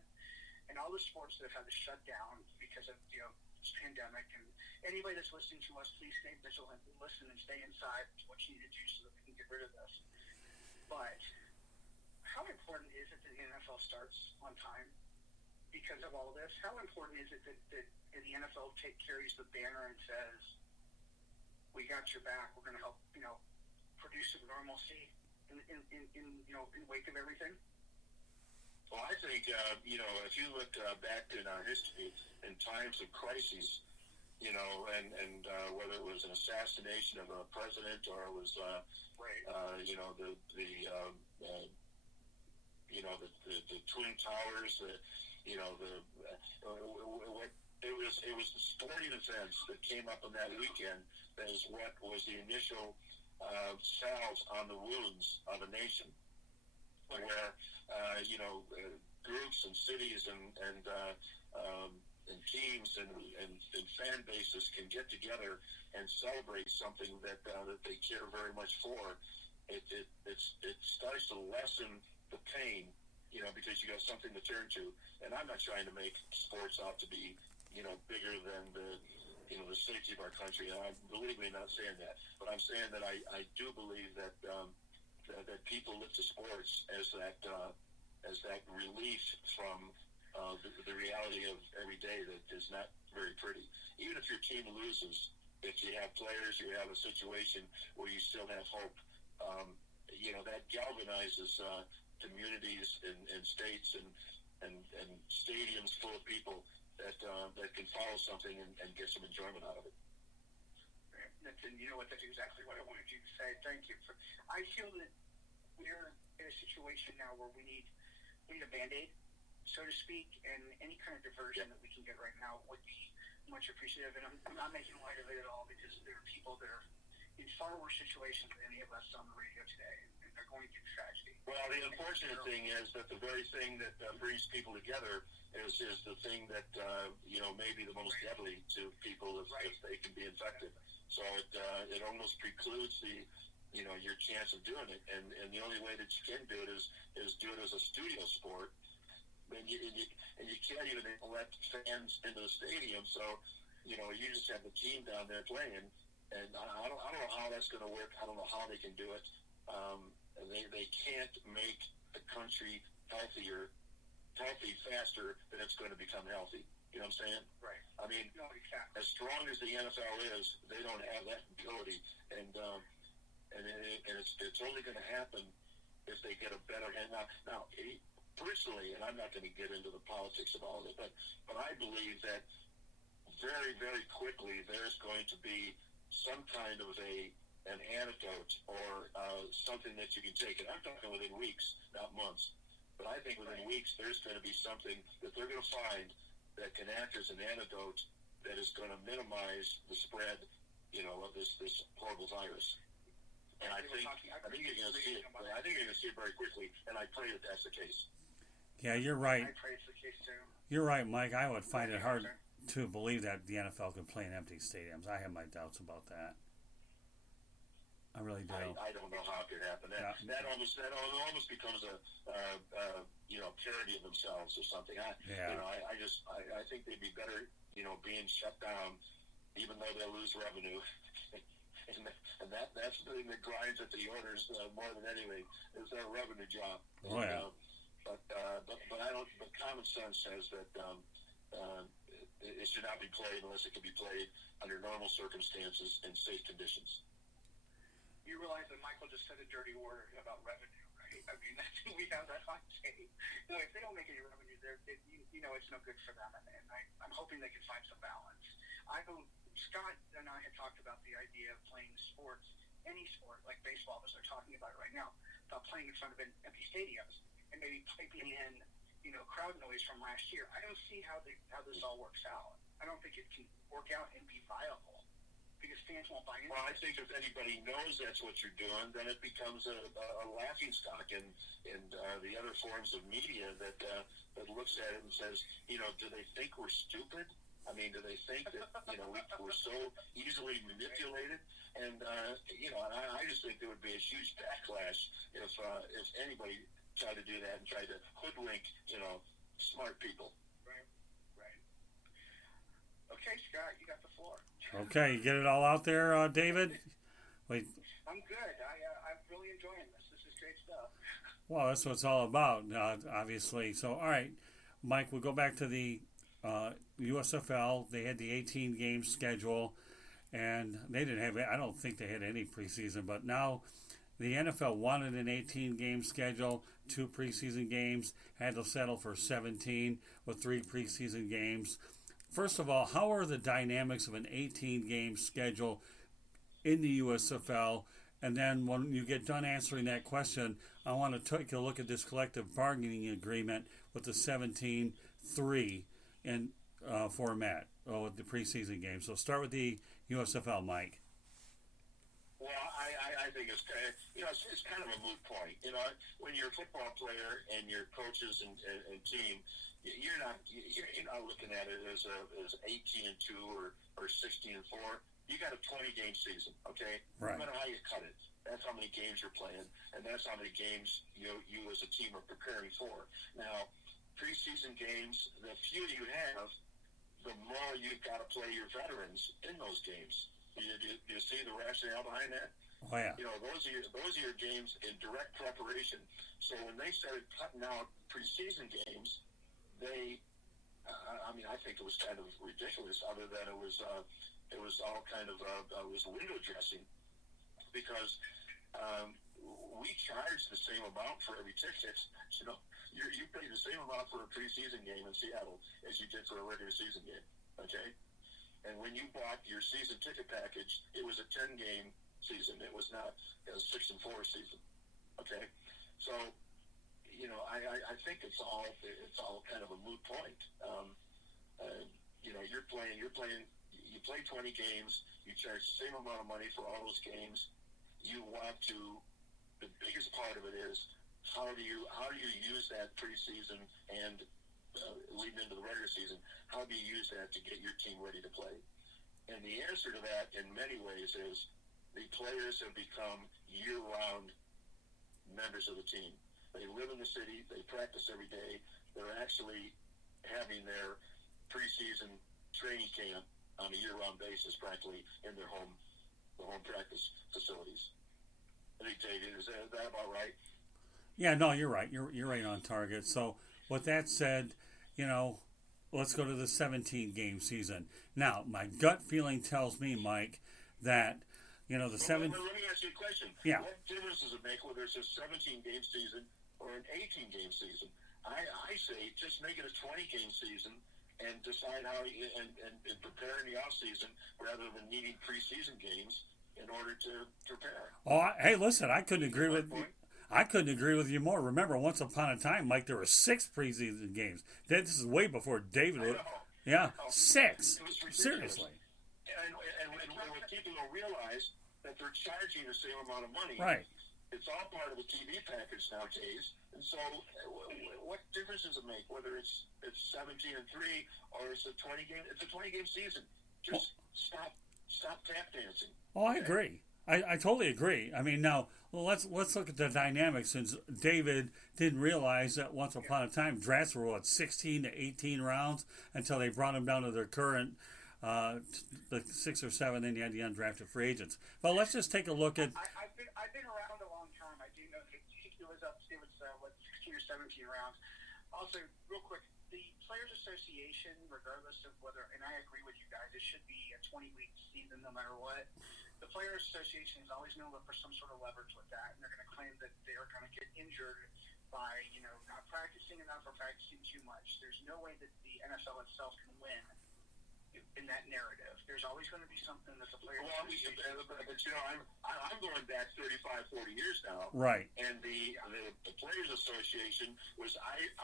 and all the sports that have had to shut down because of this pandemic. And anybody that's listening to us, please stay vigilant and listen and stay inside what you need to do so that we can get rid of this. But how important is it that the NFL starts on time because of all this? How important is it that the NFL carries the banner and says, "We got your back. We're going to help, produce some normalcy in wake of everything"? Well, I think, if you look back in our history in times of crises, and whether it was an assassination of a president or it was, the Twin Towers, it was the sporting events that came up on that weekend that is what was the initial salves on the wounds of a nation. Where groups and cities and teams and fan bases can get together and celebrate something that they care very much for, it starts to lessen the pain, because you got something to turn to. And I'm not trying to make sports out to be, bigger than the safety of our country. And I believe me, not saying that, but I'm saying that I do believe that that people look to sports as that relief from the reality of every day that is not very pretty. Even if your team loses, if you have players, you have a situation where you still have hope. That galvanizes communities and states and stadiums full of people that can follow something and get some enjoyment out of it. And you know what? That's exactly what I wanted you to say. Thank you. I feel that we're in a situation now where we need a Band-Aid, so to speak, and any kind of diversion that we can get right now would be much appreciative. And I'm not making light of it at all, because there are people that are in far worse situations than any of us on the radio today, and they're going through tragedy. Well, the unfortunate thing is that the very thing that brings people together is the thing that may be the most deadly to people if they can be infected. So it almost precludes your chance of doing it, and the only way that you can do it is do it as a studio sport. And you can't even let fans into the stadium, so you just have the team down there playing. And I don't know how that's going to work. I don't know how they can do it. They can't make the country healthy faster than it's going to become healthy. You know what I'm saying? Right. I mean, no, exactly. As strong as the NFL is, they don't have that ability, and it's only going to happen if they get a better hand. Now, personally, and I'm not going to get into the politics of all of it, but I believe that very, very quickly there's going to be some kind of an antidote or something that you can take. And I'm talking within weeks, not months. But I think within weeks there's going to be something that they're going to find that can act as an antidote that is going to minimize the spread, of this horrible virus. And I think you're going to see it. I think you're going to see it very quickly, and I pray that that's the case. Yeah, you're right. I pray it's the case too. You're right, Mike. I would find it hard to believe that the NFL can play in empty stadiums. I have my doubts about that. I really do. I don't know how it could happen. That almost becomes a parody of themselves or something. I think they'd be better, being shut down, even though they'll lose revenue. and that's the thing that grinds at the owners more than anything is their revenue drop. Oh yeah. But I don't. But common sense says that it should not be played unless it can be played under normal circumstances and safe conditions. You realize that Michael just said a dirty word about revenue, right? I mean, we have that on tape. If they don't make any revenue, it's no good for them. And I'm hoping they can find some balance. Scott and I had talked about the idea of playing sports, any sport, like baseball, as they're talking about it right now, about playing in front of empty stadiums and maybe piping in crowd noise from last year. I don't see how this all works out. I don't think it can work out and be viable because fans won't buy into it. Well, I think if anybody knows that's what you're doing, then it becomes a laughing stock in the other forms of media that looks at it and says, do they think we're stupid? I mean, do they think that we're so easily manipulated? And I just think there would be a huge backlash if anybody tried to do that and tried to hoodwink, smart people. Right. Okay, Scott, you got the floor. Okay, you get it all out there, David? Wait. I'm good. I'm really enjoying this. This is great stuff. Well, that's what it's all about, obviously. So, all right, Mike, we'll go back to the USFL. They had the 18-game schedule, and they didn't have. I don't think they had any preseason, but now the NFL wanted an 18-game schedule, 2 preseason games, had to settle for 17 with 3 preseason games. First of all, how are the dynamics of an 18-game schedule in the USFL? And then when you get done answering that question, I want to take a look at this collective bargaining agreement with the 17-3 in format with the preseason game. So start with the USFL, Mike. Well, I think it's kind of a moot point. When you're a football player and your coaches and team, you're not looking at it as 18-2 or 16-4. You got a 20-game season, okay? Right. No matter how you cut it, that's how many games you're playing, and that's how many games you as a team are preparing for. Now, preseason games, the fewer you have, the more you've got to play your veterans in those games. Do you see the rationale behind that? Oh, yeah. Those are your games in direct preparation. So when they started cutting out preseason games, I think it was kind of ridiculous. Other than it was all kind of was window dressing, because we charge the same amount for every ticket. You pay the same amount for a preseason game in Seattle as you did for a regular season game. Okay, and when you bought your season ticket package, it was a 10-game season. It was not a 6-4 season. Okay, so I think it's all kind of a moot point. You play 20 games. You charge the same amount of money for all those games. The biggest part of it is how do you use that preseason and leading into the regular season? How do you use that to get your team ready to play? And the answer to that, in many ways, is the players have become year-round members of the team. They live in the city. They practice every day. They're actually having their preseason training camp on a year-round basis, practically in their home practice facilities. Is that about right? Yeah, no, you're right. You're right on target. So, with that said, let's go to the 17-game season. Now, my gut feeling tells me, Mike, that the Let me ask you a question. Yeah. What difference does it make whether it's a 17-game season or an 18-game season? I say just make it a 20-game season and decide how and prepare in the off season rather than needing preseason games in order to prepare. Oh, hey, listen, I couldn't agree with you more. Remember, once upon a time, Mike, there were 6 preseason games. This is way before David. Yeah, 6. Seriously. And what people don't realize that they're charging the same amount of money. Right. It's all part of the TV package nowadays. And so, what difference does it make whether it's 17-3 or it's a 20-game? It's a 20-game season. Just stop tap dancing. Oh, I agree. I totally agree. I mean, now let's look at the dynamics. Since David didn't realize that once upon a time drafts were 16 to 18 rounds until they brought them down to their current the 6 or 7. Then you had the undrafted free agents. But let's just take a look at. I've been around a long time. I do know that it was 16 or 17 rounds. Also, real quick, the Players Association, regardless of whether, and I agree with you guys, it should be a 20-week season no matter what. The Players Association is always going to look for some sort of leverage with that, and they're going to claim that they are going to get injured by, not practicing enough or practicing too much. There's no way that the NFL itself can win in that narrative. There's always going to be something that the Players Association... I'm going back 35, 40 years now. Right. And the Players Association was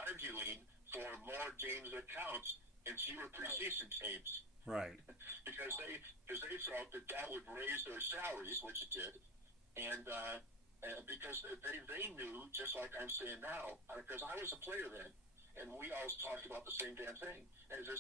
arguing for more games that counts and fewer preseason games. Right. because they felt that would raise their salaries, which it did, and because they knew, just like I'm saying now, because I was a player then, and we always talked about the same damn thing. And this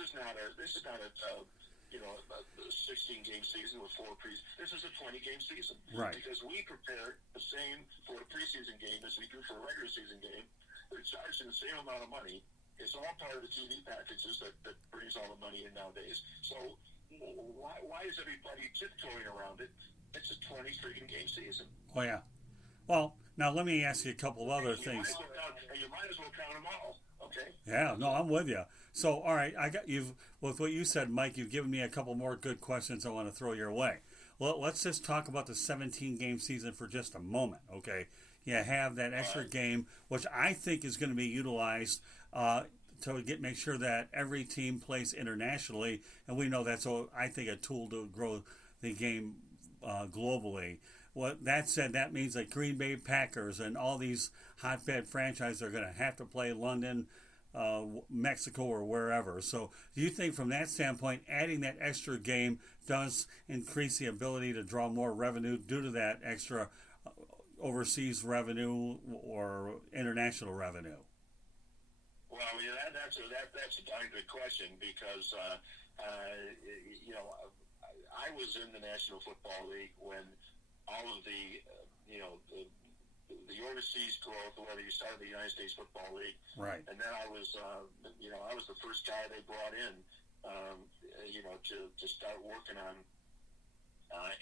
is not a 16-game season with 4 preseason. This is a 20-game season. Right. Because we prepare the same for a preseason game as we do for a regular season game. They're charging the same amount of money. It's all part of the TV packages that brings all the money in nowadays. So why is everybody tiptoeing around it? It's a 20 freaking game season. Oh, yeah. Well, now let me ask you a couple of other things. You might as well count them all, okay? Yeah, no, I'm with you. So, all right, with what you said, Mike, you've given me a couple more good questions I want to throw your way. Well, let's just talk about the 17-game season for just a moment, okay? You have that extra game, which I think is going to be utilized to make sure that every team plays internationally, and we know that's, I think, a tool to grow the game globally. Well, that said, that means that Green Bay Packers and all these hotbed franchises are going to have to play London, Mexico, or wherever. So do you think from that standpoint, adding that extra game does increase the ability to draw more revenue due to that extra overseas revenue or international revenue? Well, that's a darn good question because you know I was in the National Football League when all of the the overseas growth, whether you started the United States Football League, Right. and then I was I was the first guy they brought in to start working on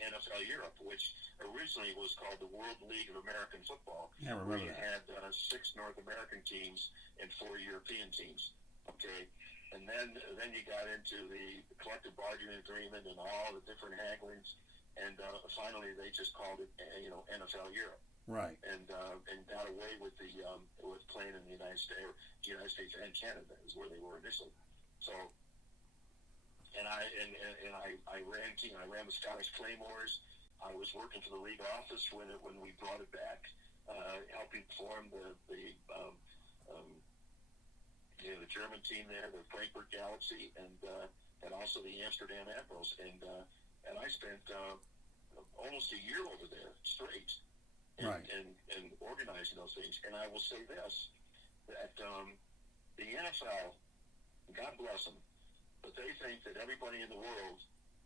NFL Europe, which originally was called the World League of American Football. Yeah, I where remember you that. had 6 North American teams and 4 European teams. Okay, and then you got into the collective bargaining agreement and all the different hagglings, and finally they just called it NFL Europe. Right. And got away with with playing in the United States and Canada is where they were initially. So. And I ran the Scottish Claymores. I was working for the league office when we brought it back, helping form the German team there, the Frankfurt Galaxy, and also the Amsterdam Admirals. And I spent almost a year over there straight, and organizing those things. And I will say this, that the NFL, God bless them, but they think that everybody in the world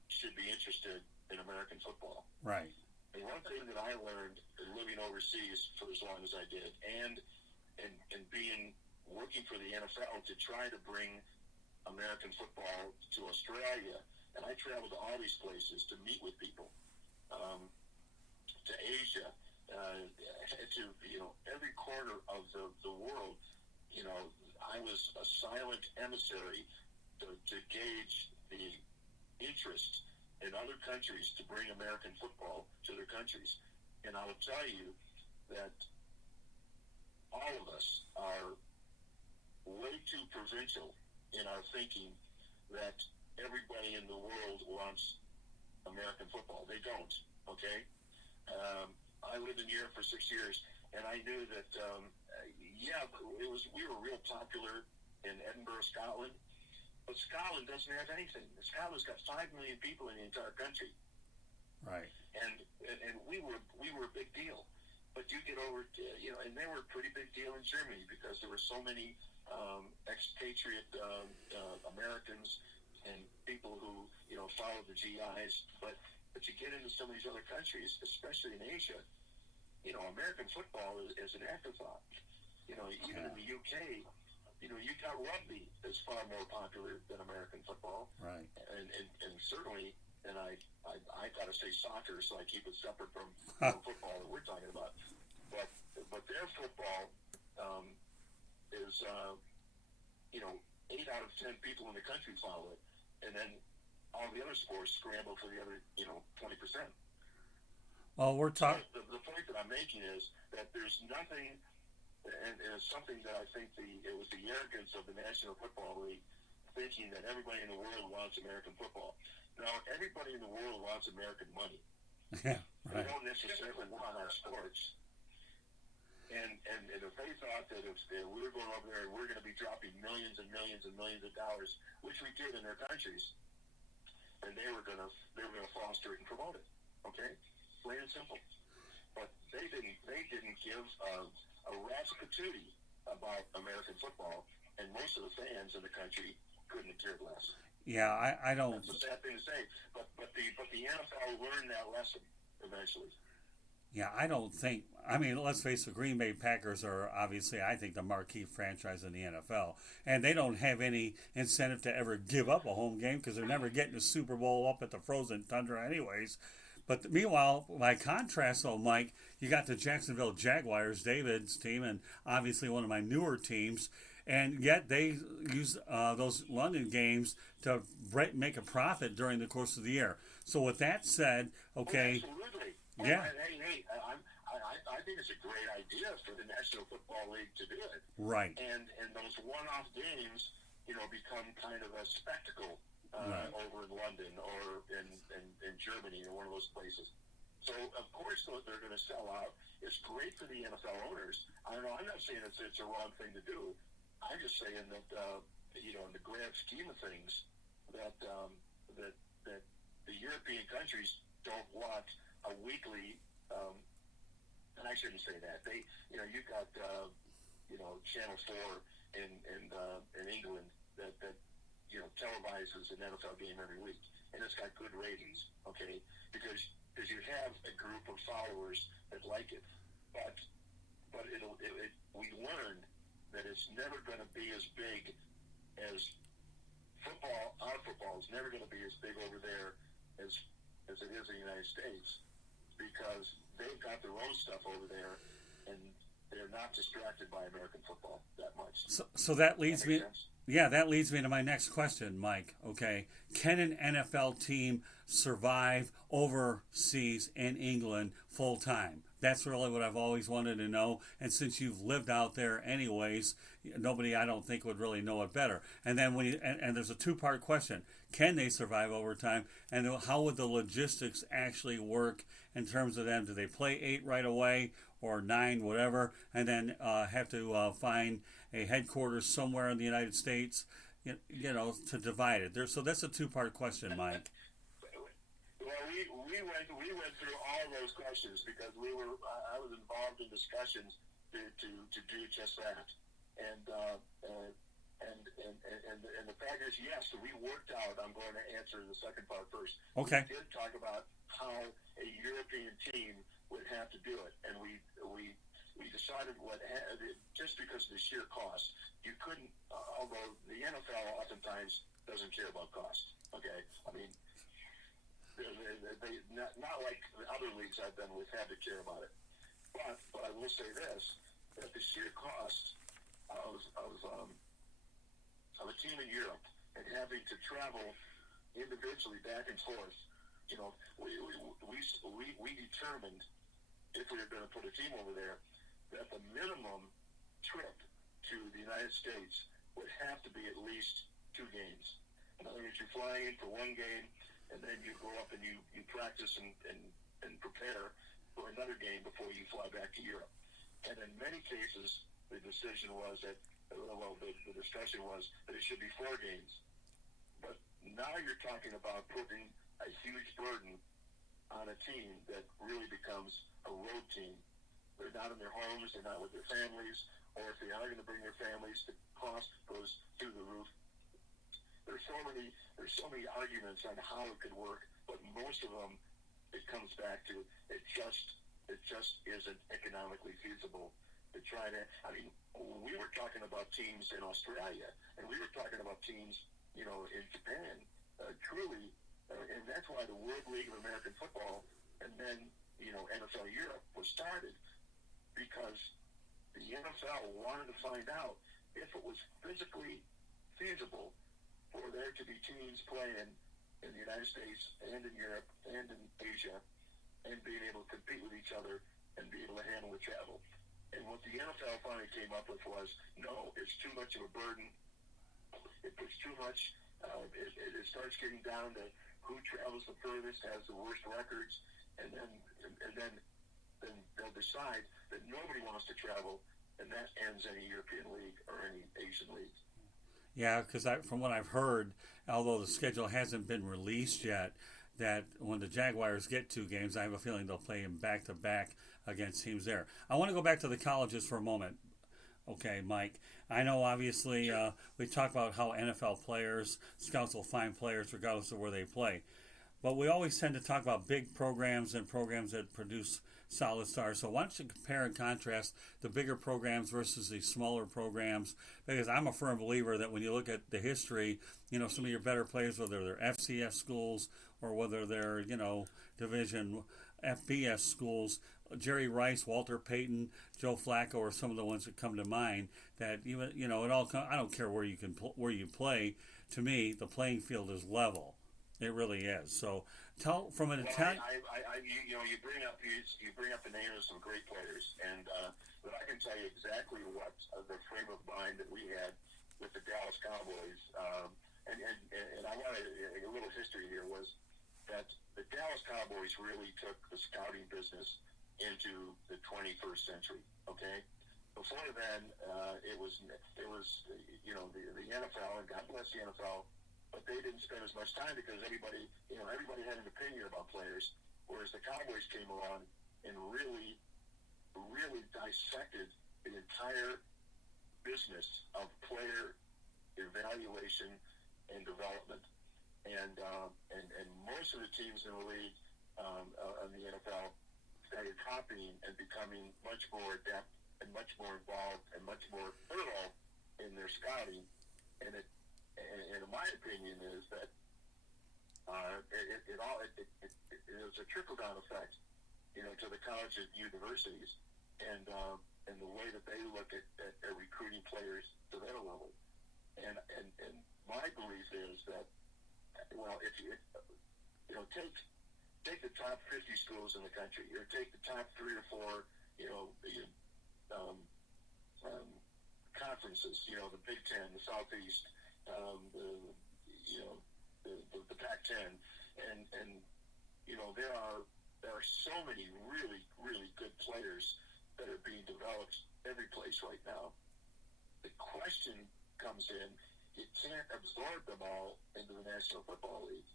should be interested in American football. Right. And one thing that I learned living overseas for as long as I did, and working for the NFL to try to bring American football to Australia, and I traveled to all these places to meet with people, to Asia, to every corner of the world. I was a silent emissary to gauge the interest in other countries to bring American football to their countries. And I will tell you that all of us are way too provincial in our thinking that everybody in the world wants American football. They don't, okay? I lived in Europe for 6 years, and I knew that, we were real popular in Edinburgh, Scotland. But Scotland doesn't have anything. Scotland's got 5 million people in the entire country, Right. and we were a big deal. But you get over, and they were a pretty big deal in Germany because there were so many expatriate Americans and people who followed the GIs. But you get into some of these other countries, especially in Asia, American football is an afterthought. Even in the UK. You got rugby that's far more popular than American football. Right. And certainly, and I got to say soccer, so I keep it separate from football that we're talking about. But their football is, 8 out of 10 people in the country follow it. And then all the other sports scramble for the other, 20%. Well, we're talking. So the point that I'm making is that there's nothing. And it's something that I think it was the arrogance of the National Football League thinking that everybody in the world wants American football. Now, everybody in the world wants American money. Yeah, They right. don't necessarily want our sports. And if they thought that if we were going over there and we're going to be dropping millions and millions and millions of dollars, which we did in their countries, and they were going to foster it and promote it. Okay, plain and simple. But they didn't give a rat's patootie about American football, and most of the fans in the country couldn't have cared less. Yeah, I don't. That's a sad thing to say, but the NFL learned that lesson eventually. Yeah, I don't think. I mean, let's face it. Green Bay Packers are obviously, I think, the marquee franchise in the NFL, and they don't have any incentive to ever give up a home game because they're never getting a Super Bowl up at the frozen tundra, anyways. But meanwhile, by contrast, though, Mike, you got the Jacksonville Jaguars, David's team, and obviously one of my newer teams, and yet they use those London games to make a profit during the course of the year. So with that said, okay, Absolutely. Yeah. Hey, I think it's a great idea for the National Football League to do it. right, And those one-off games, become kind of a spectacle Right. over in London or in Germany or one of those places. So, of course, they're going to sell out. It's great for the NFL owners. I don't know. I'm not saying it's a wrong thing to do. I'm just saying that, in the grand scheme of things, that the European countries don't want a weekly, and I shouldn't say that. You've got, Channel 4 in England that televises an NFL game every week, and it's got good ratings. Okay, because you have a group of followers that like it, but we learned that it's never going to be as big as football. Our football is never going to be as big over there as it is in the United States, because they've got their own stuff over there, and they're not distracted by American football that much. So that leads me. Sense? Yeah, that leads me to my next question, Mike. Okay, can an NFL team survive overseas in England full time? That's really what I've always wanted to know. And since you've lived out there anyways, nobody, I don't think, would really know it better. And then and there's a two-part question: can they survive overtime? And how would the logistics actually work in terms of them? Do they play 8 right away or 9, whatever, and then have to find a headquarters somewhere in the United States, to divide it? So that's a two-part question, Mike. Well, we went through all those questions because I was involved in discussions to do just that, and the fact is, yes, we worked out. I'm going to answer the second part first. Okay. We did talk about how a European team would have to do it, and we decided just because of the sheer cost, you couldn't. Although the NFL oftentimes doesn't care about cost. Okay, I mean, they not like the other leagues I've been with had to care about it. But I will say this: that the sheer cost of a team in Europe and having to travel individually back and forth, we determined, if we were going to put a team over there, that the minimum trip to the United States would have to be at least 2 games. In other words, you're flying in for 1 game, and then you go up and you practice and prepare for another game before you fly back to Europe. And in many cases, the decision was that, the discussion was that it should be 4 games. But now you're talking about putting a huge burden on a team that really becomes a road team. They're not in their homes, they're not with their families, or if they are going to bring their families, the cost goes through the roof. There's so many arguments on how it could work, but most of them, it comes back to it just isn't economically feasible to try to. I mean, we were talking about teams in Australia, and we were talking about teams, in Japan, truly, and that's why the World League of American Football and then, NFL Europe was started, because the NFL wanted to find out if it was physically feasible for there to be teams playing in the United States and in Europe and in Asia and being able to compete with each other and be able to handle the travel. And what the NFL finally came up with was, no, it's too much of a burden. It puts too much. It starts getting down to who travels the furthest, has the worst records, and then they'll decide that nobody wants to travel, and that ends any European league or any Asian league. Yeah, because from what I've heard, although the schedule hasn't been released yet, that when the Jaguars get 2 games, I have a feeling they'll play them back-to-back against teams there. I want to go back to the colleges for a moment. Okay, Mike. I know, obviously, we talk about how NFL players, scouts will find players regardless of where they play. But we always tend to talk about big programs and programs that produce solid stars. So why don't you compare and contrast the bigger programs versus the smaller programs? Because I'm a firm believer that when you look at the history, some of your better players, whether they're FCS schools or whether they're, Division FBS schools, Jerry Rice, Walter Payton, Joe Flacco are some of the ones that come to mind. That even it all. I don't care where you play. To me, the playing field is level. It really is. So, tell from an Italian. You bring up the name of some great players, and but I can tell you exactly what the frame of mind that we had with the Dallas Cowboys. And I want a little history here was that the Dallas Cowboys really took the scouting business into the 21st century. Okay. Before then, it was the NFL, and God bless the NFL, but they didn't spend as much time because everybody had an opinion about players, whereas the Cowboys came along and really dissected the entire business of player evaluation and development. And most of the teams in the league, in the NFL, started copying and becoming much more adept and much more involved and much more thorough in their scouting. And in my opinion, is that it's a trickle down effect, to the colleges and universities, and the way that they look at recruiting players to their level. And my belief is that, well, if you take the top 50 schools in the country, or take the top 3 or 4, conferences, the Big Ten, the Southeast, the Pac-10, and there are so many really, really good players that are being developed every place right now. The question comes in, you can't absorb them all into the National Football League.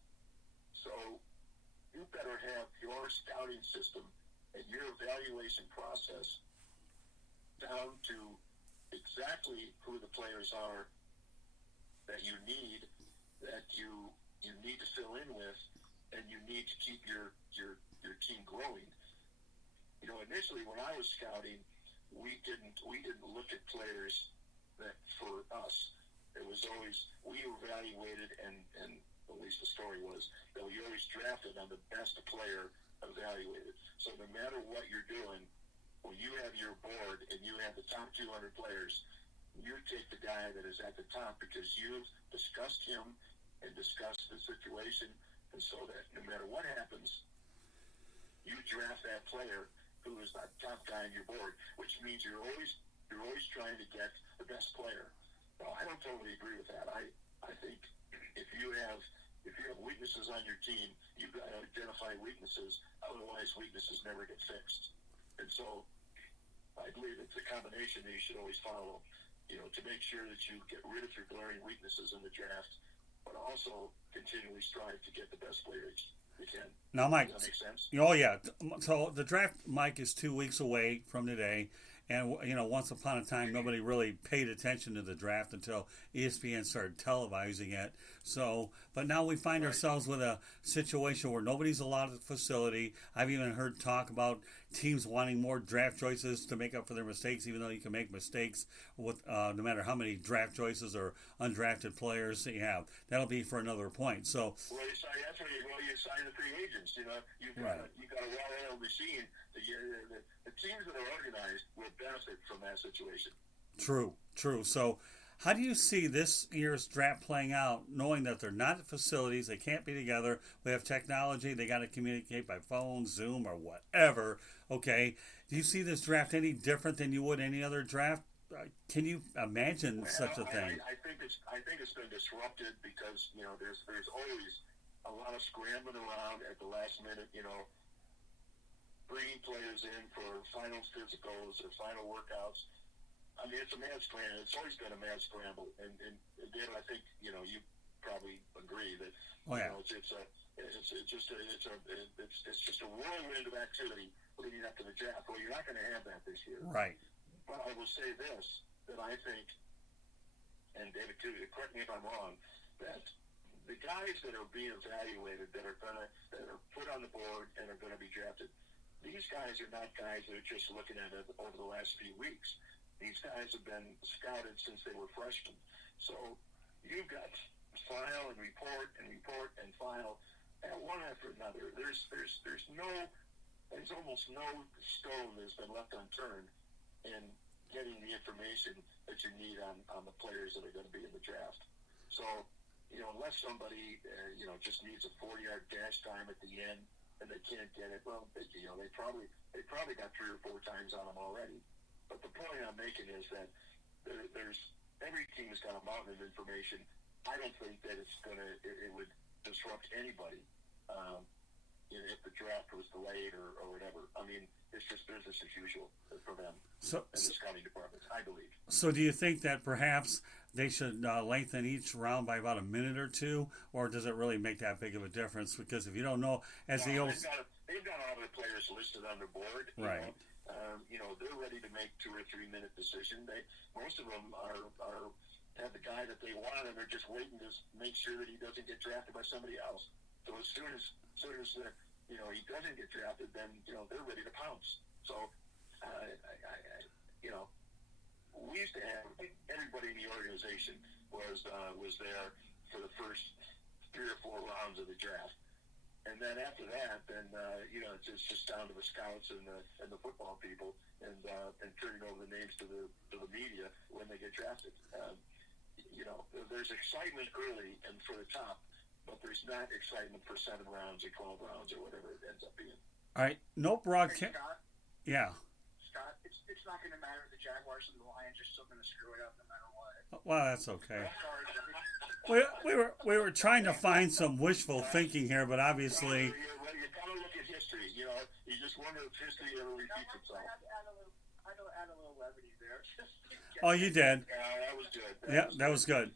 So you better have your scouting system and your evaluation process down to exactly who the players are that you need to fill in with, and you need to keep your team growing. Initially when I was scouting, we didn't look at players that for us. It was always, we evaluated, and at least the story was that we always drafted on the best player evaluated. So no matter what you're doing, when you have your board and you have the top 200 players, you take the guy that is at the top because you've discussed him and discussed the situation, and so that no matter what happens, you draft that player who is the top guy on your board, which means you're always trying to get the best player. Well, I don't totally agree with that. I think if you have weaknesses on your team, you've got to identify weaknesses. Otherwise, weaknesses never get fixed. And so I believe it's a combination that you should always follow, to make sure that you get rid of your glaring weaknesses in the draft, but also continually strive to get the best players you can. Now, Mike, does that make sense? Oh, yeah. So the draft, Mike, is 2 weeks away from today. And, once upon a time, nobody really paid attention to the draft until ESPN started televising it. So, but now we find ourselves with a situation where nobody's allowed at the facility. I've even heard talk about teams wanting more draft choices to make up for their mistakes, even though you can make mistakes with no matter how many draft choices or undrafted players that you have. That'll be for another point. So, that's where you sign the free agents. You've got a well-oiled machine. The teams that are organized will benefit from that situation. True. So, how do you see this year's draft playing out, knowing that they're not at facilities, they can't be together, we have technology, they got to communicate by phone, Zoom, or whatever, okay? Do you see this draft any different than you would any other draft? Can you imagine such a thing? I think it's been disrupted because, there's always a lot of scrambling around at the last minute, bringing players in for final physicals or final workouts. I mean, it's a mad scramble. It's always been a mad scramble, and David, I think you probably agree that it's just a whirlwind of activity leading up to the draft. Well, you're not going to have that this year, right? But I will say this: that I think, and David, too, correct me if I'm wrong, that the guys that are being evaluated, that are put on the board and are going to be drafted, these guys are not guys that are just looking at it over the last few weeks. These guys have been scouted since they were freshmen. So you've got file and report and file, and one after another. There's almost no stone that's been left unturned in getting the information that you need on the players that are going to be in the draft. So, unless somebody, just needs a 40-yard dash time at the end and they can't get it, well, they probably got 3 or 4 times on them already. But the point I'm making is that there's every team's got a mountain of information. I don't think that it would disrupt anybody if the draft was delayed or whatever. I mean, it's just business as usual for them and the scouting departments, I believe. So do you think that perhaps they should lengthen each round by about a minute or two, or does it really make that big of a difference? Because if you don't know, they've got all the players listed on the board, right? they're ready to make 2 or 3 minute decision. Most of them are have the guy that they want, and they're just waiting to make sure that he doesn't get drafted by somebody else. So as soon as he doesn't get drafted, then they're ready to pounce. So we used to have everybody in the organization was there for the first 3 or 4 rounds of the draft. And then after that, it's just down to the scouts and the football people, and turning over the names to the media when they get drafted. There's excitement early and for the top, but there's not excitement for 7 rounds or 12 rounds or whatever it ends up being. All right, no broadcast. Yeah. Scott, it's not going to matter. The Jaguars and the Lions are still going to screw it up no matter what. Well, that's okay. We were trying to find some wishful thinking here, but obviously. You got to look at history. You just wonder if history ever repeats itself. I know, add a little levity there. Oh, you did. That was good. That was good.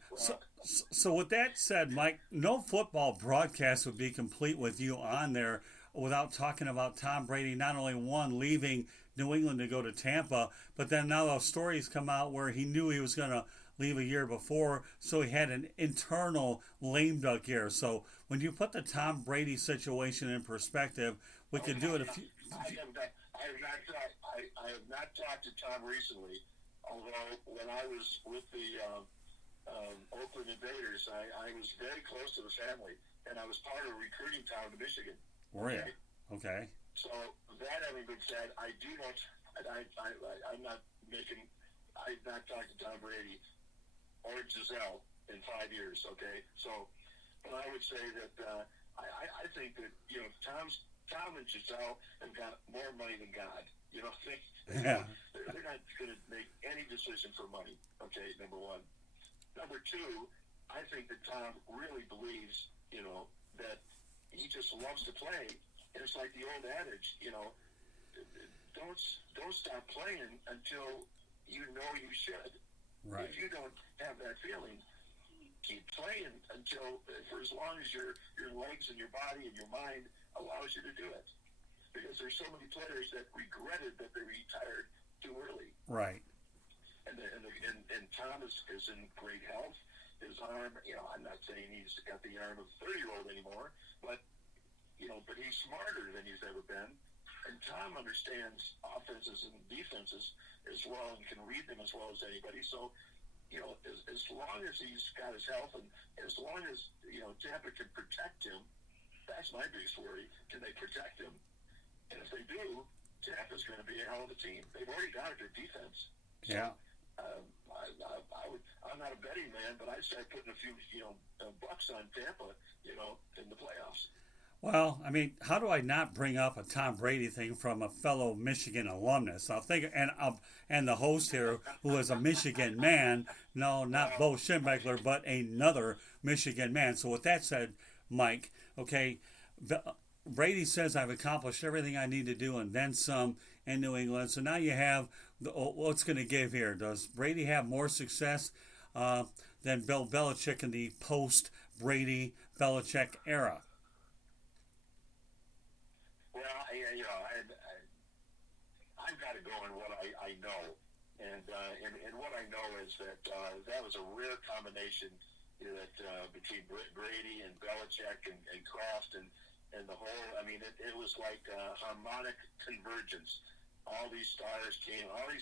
So with that said, Mike, no football broadcast would be complete with you on there without talking about Tom Brady not only leaving New England to go to Tampa, but then now those stories come out where he knew he was going to leave a year before, so he had an internal lame duck year. So when you put the Tom Brady situation in perspective, we could do it a few. I have not talked to Tom recently, although when I was with the Oakland Invaders, I was very close to the family, and I was part of recruiting Tom to Michigan. Were you? Okay. So that having been said, I've not talked to Tom Brady or Giselle in 5 years. Okay, so but I would say that I think that Tom and Giselle have got more money than God. Yeah. They're not going to make any decision for money. Okay, number one. Number two, I think that Tom really believes, that he just loves to play. And it's like the old adage, don't stop playing until you know you should. Right. If you don't have that feeling, keep playing until, for as long as your legs and your body and your mind allows you to do it. Because there's so many players that regretted that they retired too early. Right. And Tom is in great health. His arm, I'm not saying he's got the arm of a 30-year-old anymore, but he's smarter than he's ever been. And Tom understands offenses and defenses as well and can read them as well as anybody. So, as long as he's got his health and as long as, Tampa can protect him, that's my biggest worry. Can they protect him? And if they do, Tampa's going to be a hell of a team. They've already got a good defense. So, yeah. I'm not a betting man, but I'd start putting a few, bucks on Tampa, in the playoffs. Well, I mean, how do I not bring up a Tom Brady thing from a fellow Michigan alumnus? I'll think, and the host here, who is a Michigan man. No, not Bo Schembechler, but another Michigan man. So with that said, Mike, okay, Brady says I've accomplished everything I need to do and then some in New England. So now you have what's going to give here. Does Brady have more success than Bill Belichick in the post-Brady Belichick era? Well, I've got to go on what I know, and what I know is that that was a rare combination that between Brady and Belichick and Kraft and the whole. I mean, it was like harmonic convergence. All these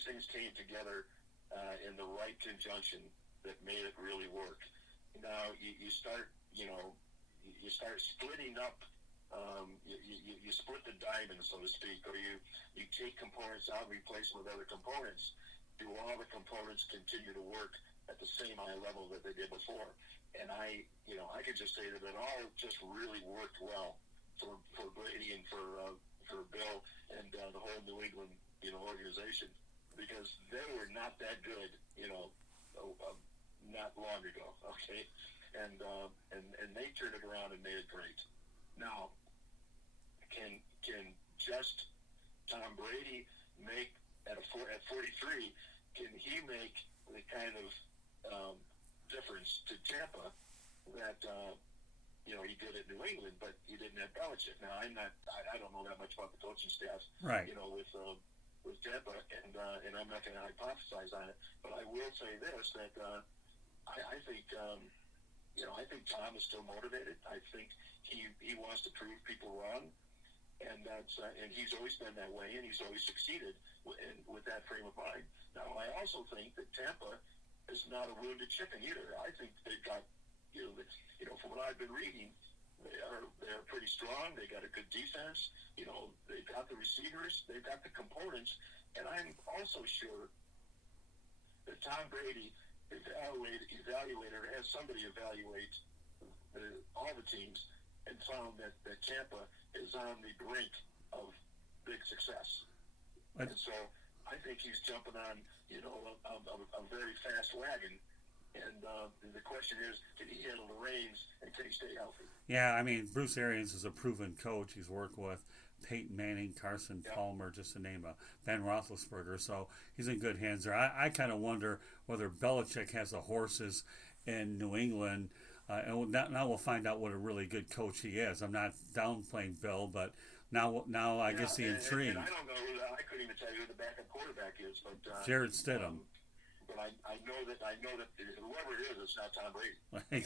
things came together in the right conjunction that made it really work. Now you start splitting up. You split the diamond, so to speak, or you take components out and replace them with other components. Do all the components continue to work at the same high level that they did before? And I could just say that it all just really worked well for Brady and for Bill and the whole New England organization, because they were not that good not long ago. Okay, and they turned it around and made it great. Now, can just Tom Brady make at 43? Can he make the kind of difference to Tampa that he did at New England, but he didn't have Belichick? Now, I don't know that much about the coaching staff, right? with Tampa, and I'm not going to hypothesize on it, but I will say this, that I think I think Tom is still motivated. I think he wants to prove people wrong, and he's always been that way, and he's always succeeded with that frame of mind. Now, I also think that Tampa is not a wounded chicken either. I think they've got from what I've been reading, they're pretty strong. They got a good defense. They've got the receivers. They've got the components, and I'm also sure that Tom Brady has somebody evaluate all the teams and found that Tampa is on the brink of big success. And so I think he's jumping on, a very fast wagon. And the question is, can he handle the reins and can he stay healthy? Yeah, I mean, Bruce Arians is a proven coach. He's worked with Peyton Manning, Carson Palmer, just to name Ben Roethlisberger. So he's in good hands there. I kind of wonder whether Belichick has the horses in New England. And now we'll find out what a really good coach he is. I'm not downplaying Bill, but now I guess the intrigue. And I don't know. I couldn't even tell you who the backup quarterback is, but Jared Stidham. But I know that whoever it is, it's not Tom Brady. Okay?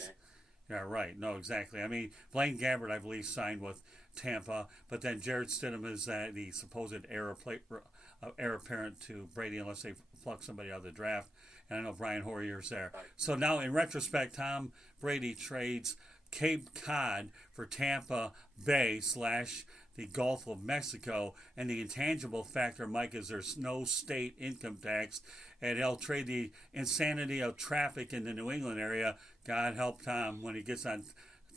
Yeah, right. No, exactly. I mean, Blaine Gabbert, I believe, signed with Tampa, but then Jared Stidham is the supposed heir apparent to Brady, unless they pluck somebody out of the draft. And I know Brian Hoyer's there. Right. So now, in retrospect, Tom Brady trades Cape Cod for Tampa Bay / the Gulf of Mexico, and the intangible factor, Mike, is there's no state income tax, and he'll trade the insanity of traffic in the New England area. God help Tom when he gets on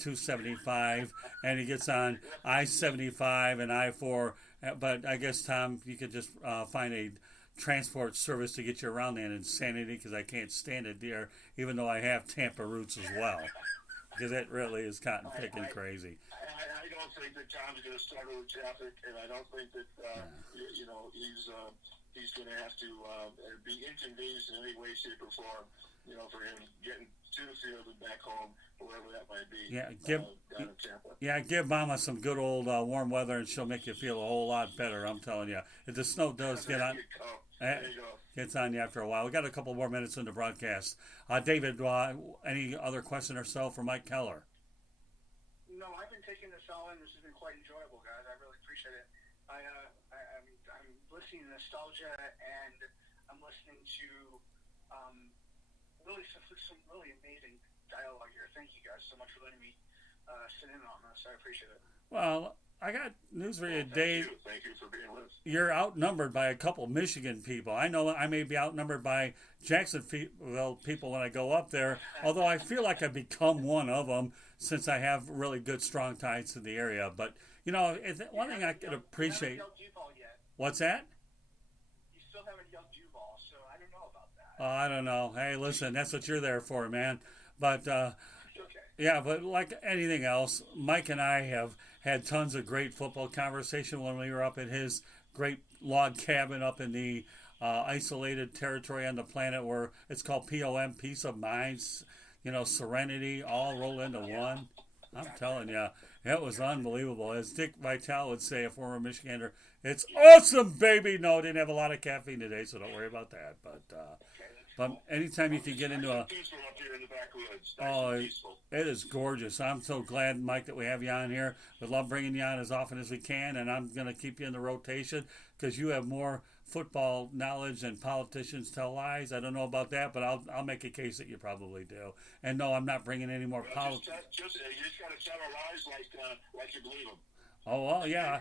275 and he gets on I-75 and I-4. But I guess, Tom, you could just find a transport service to get you around that insanity, because I can't stand it there, even though I have Tampa roots as well, because it really is cotton picking crazy. I don't think that Tom's going to struggle with traffic, and I don't think that he's going to have to be inconvenienced in any way, shape, or form. For him getting to the field and back home, wherever that might be. Down in Tampa. Give Mama some good old warm weather, and she'll make you feel a whole lot better. I'm telling you, if the snow does get on, gets on you after a while. We got a couple more minutes in the broadcast. David, any other question or so for Mike Keller? No, I've been taking this all in. This has been quite enjoyable, guys. I really appreciate it. I'm listening to nostalgia, and I'm listening to some really amazing dialogue here. Thank you guys so much for letting me sit in on this. I appreciate it. Well, I got news for you, Dave. Thank you for being with us. You're outnumbered by a couple Michigan people. I know I may be outnumbered by Jacksonville people when I go up there, although I feel like I've become one of them since I have really good, strong ties to the area. But, one thing I could appreciate. What's that? You still haven't yelled Duval, so I don't know about that. I don't know. Hey, listen, that's what you're there for, man. But, okay. Yeah, but like anything else, Mike and I have had tons of great football conversation when we were up at his great log cabin up in the isolated territory on the planet where it's called POM, Peace of Minds, serenity, all rolled into one. I'm telling you, it was unbelievable. As Dick Vitale would say, a former Michigander, it's awesome, baby. No, didn't have a lot of caffeine today, so don't worry about that. But anytime you can get into it is gorgeous. I'm so glad, Mike, that we have you on here. We love bringing you on as often as we can, and I'm going to keep you in the rotation because you have more football knowledge than politicians tell lies. I don't know about that, but I'll make a case that you probably do. And no, I'm not bringing any more politics. You just got to tell lies like you believe them. Oh, well, yeah.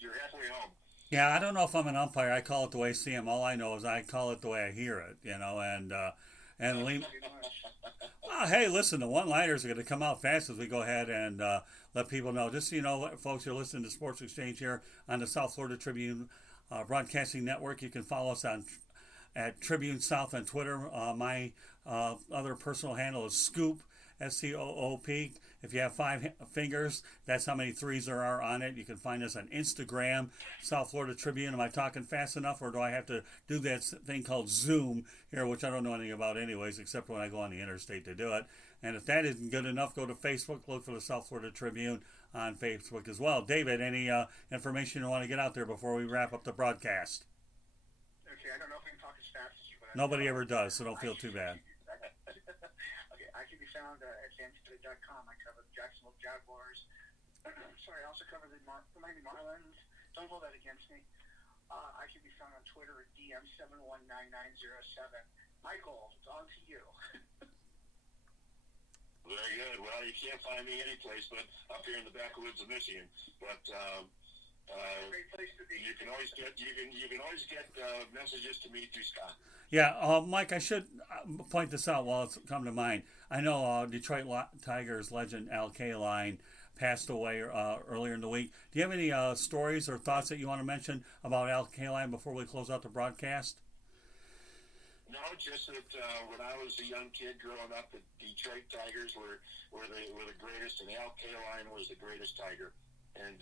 You're halfway home. Yeah, I don't know if I'm an umpire. I call it the way I see him. All I know is I call it the way I hear it, and lean. Well, hey, listen, the one-liners are going to come out fast as we go ahead and let people know. Just so you know, folks, you're listening to Sports Exchange here on the South Florida Tribune Broadcasting Network. You can follow us at Tribune South on Twitter. My other personal handle is Scoop, SCOOP. If you have 5 fingers, that's how many 3s there are on it. You can find us on Instagram, South Florida Tribune. Am I talking fast enough, or do I have to do that thing called Zoom here, which I don't know anything about anyways, except when I go on the interstate to do it. And if that isn't good enough, go to Facebook, look for the South Florida Tribune on Facebook as well. David, any information you want to get out there before we wrap up the broadcast? I don't know if I can talk as fast as you, but Nobody ever does, so don't feel too bad. Okay, I can be found at samspeed.com. I cover the Jacksonville Jaguars. Sorry, I also cover the Miami Marlins. Don't hold that against me. I can be found on Twitter at DM719907. Michael, it's on to you. Very good. Well, you can't find me any place but up here in the backwoods of Michigan. But Great place to be. you can always get messages to me through Scott. Yeah, Mike, I should point this out while it's come to mind. I know Detroit Tigers legend Al Kaline passed away earlier in the week. Do you have any stories or thoughts that you want to mention about Al Kaline before we close out the broadcast? No, just that when I was a young kid growing up, the Detroit Tigers were the greatest, and Al Kaline was the greatest Tiger, and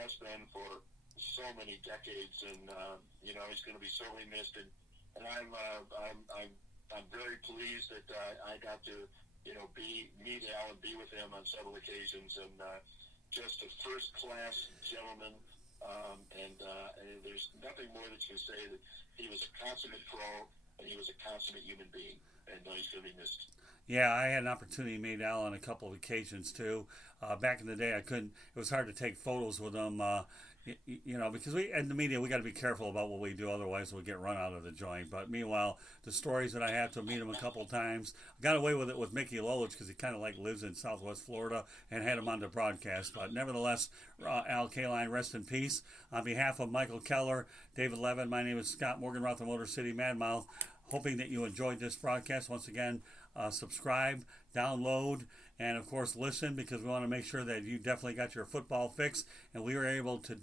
has been for so many decades. And he's going to be sorely missed. And I'm very pleased that I got to meet Al and be with him on several occasions, and just a first class gentleman. And there's nothing more that you can say that he was a consummate pro. And he was a consummate human being, and he's going to be missed. Yeah, I had an opportunity to meet Al on a couple of occasions too. Back in the day, I couldn't. It was hard to take photos with him, because we in the media we got to be careful about what we do, otherwise we'll get run out of the joint. But meanwhile, the stories that I had to meet him a couple of times, I got away with it with Mickey Lolich because he kind of lives in Southwest Florida and had him on the broadcast. But nevertheless, Al Kaline, rest in peace. On behalf of Michael Keller, David Levin, my name is Scott Morgan, the Motor City Madmouth. Hoping that you enjoyed this broadcast. Once again, subscribe, download, and of course listen, because we want to make sure that you definitely got your football fix, and we were able to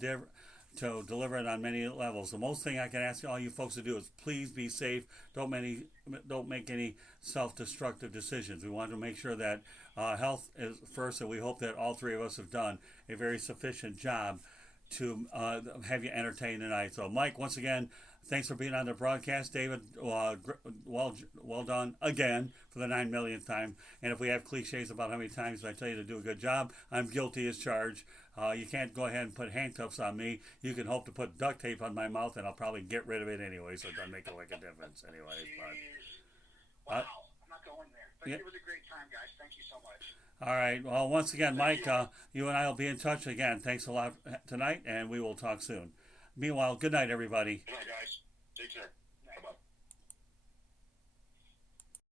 deliver it on many levels. The most thing I can ask all you folks to do is please be safe. Don't make any self-destructive decisions. We want to make sure that health is first, and we hope that all three of us have done a very sufficient job to have you entertained tonight. So, Mike, once again, thanks for being on the broadcast. David, well done again for the 9 millionth time. And if we have cliches about how many times I tell you to do a good job, I'm guilty as charged. You can't go ahead and put handcuffs on me. You can hope to put duct tape on my mouth, and I'll probably get rid of it anyway, so it doesn't make a difference anyways. But, wow, I'm not going there. But it was a great time, guys. Thank you so much. All right. Well, once again, Mike, you and I will be in touch again. Thanks a lot tonight, and we will talk soon. Meanwhile, good night, everybody. Good night, guys. Take care. Bye-bye.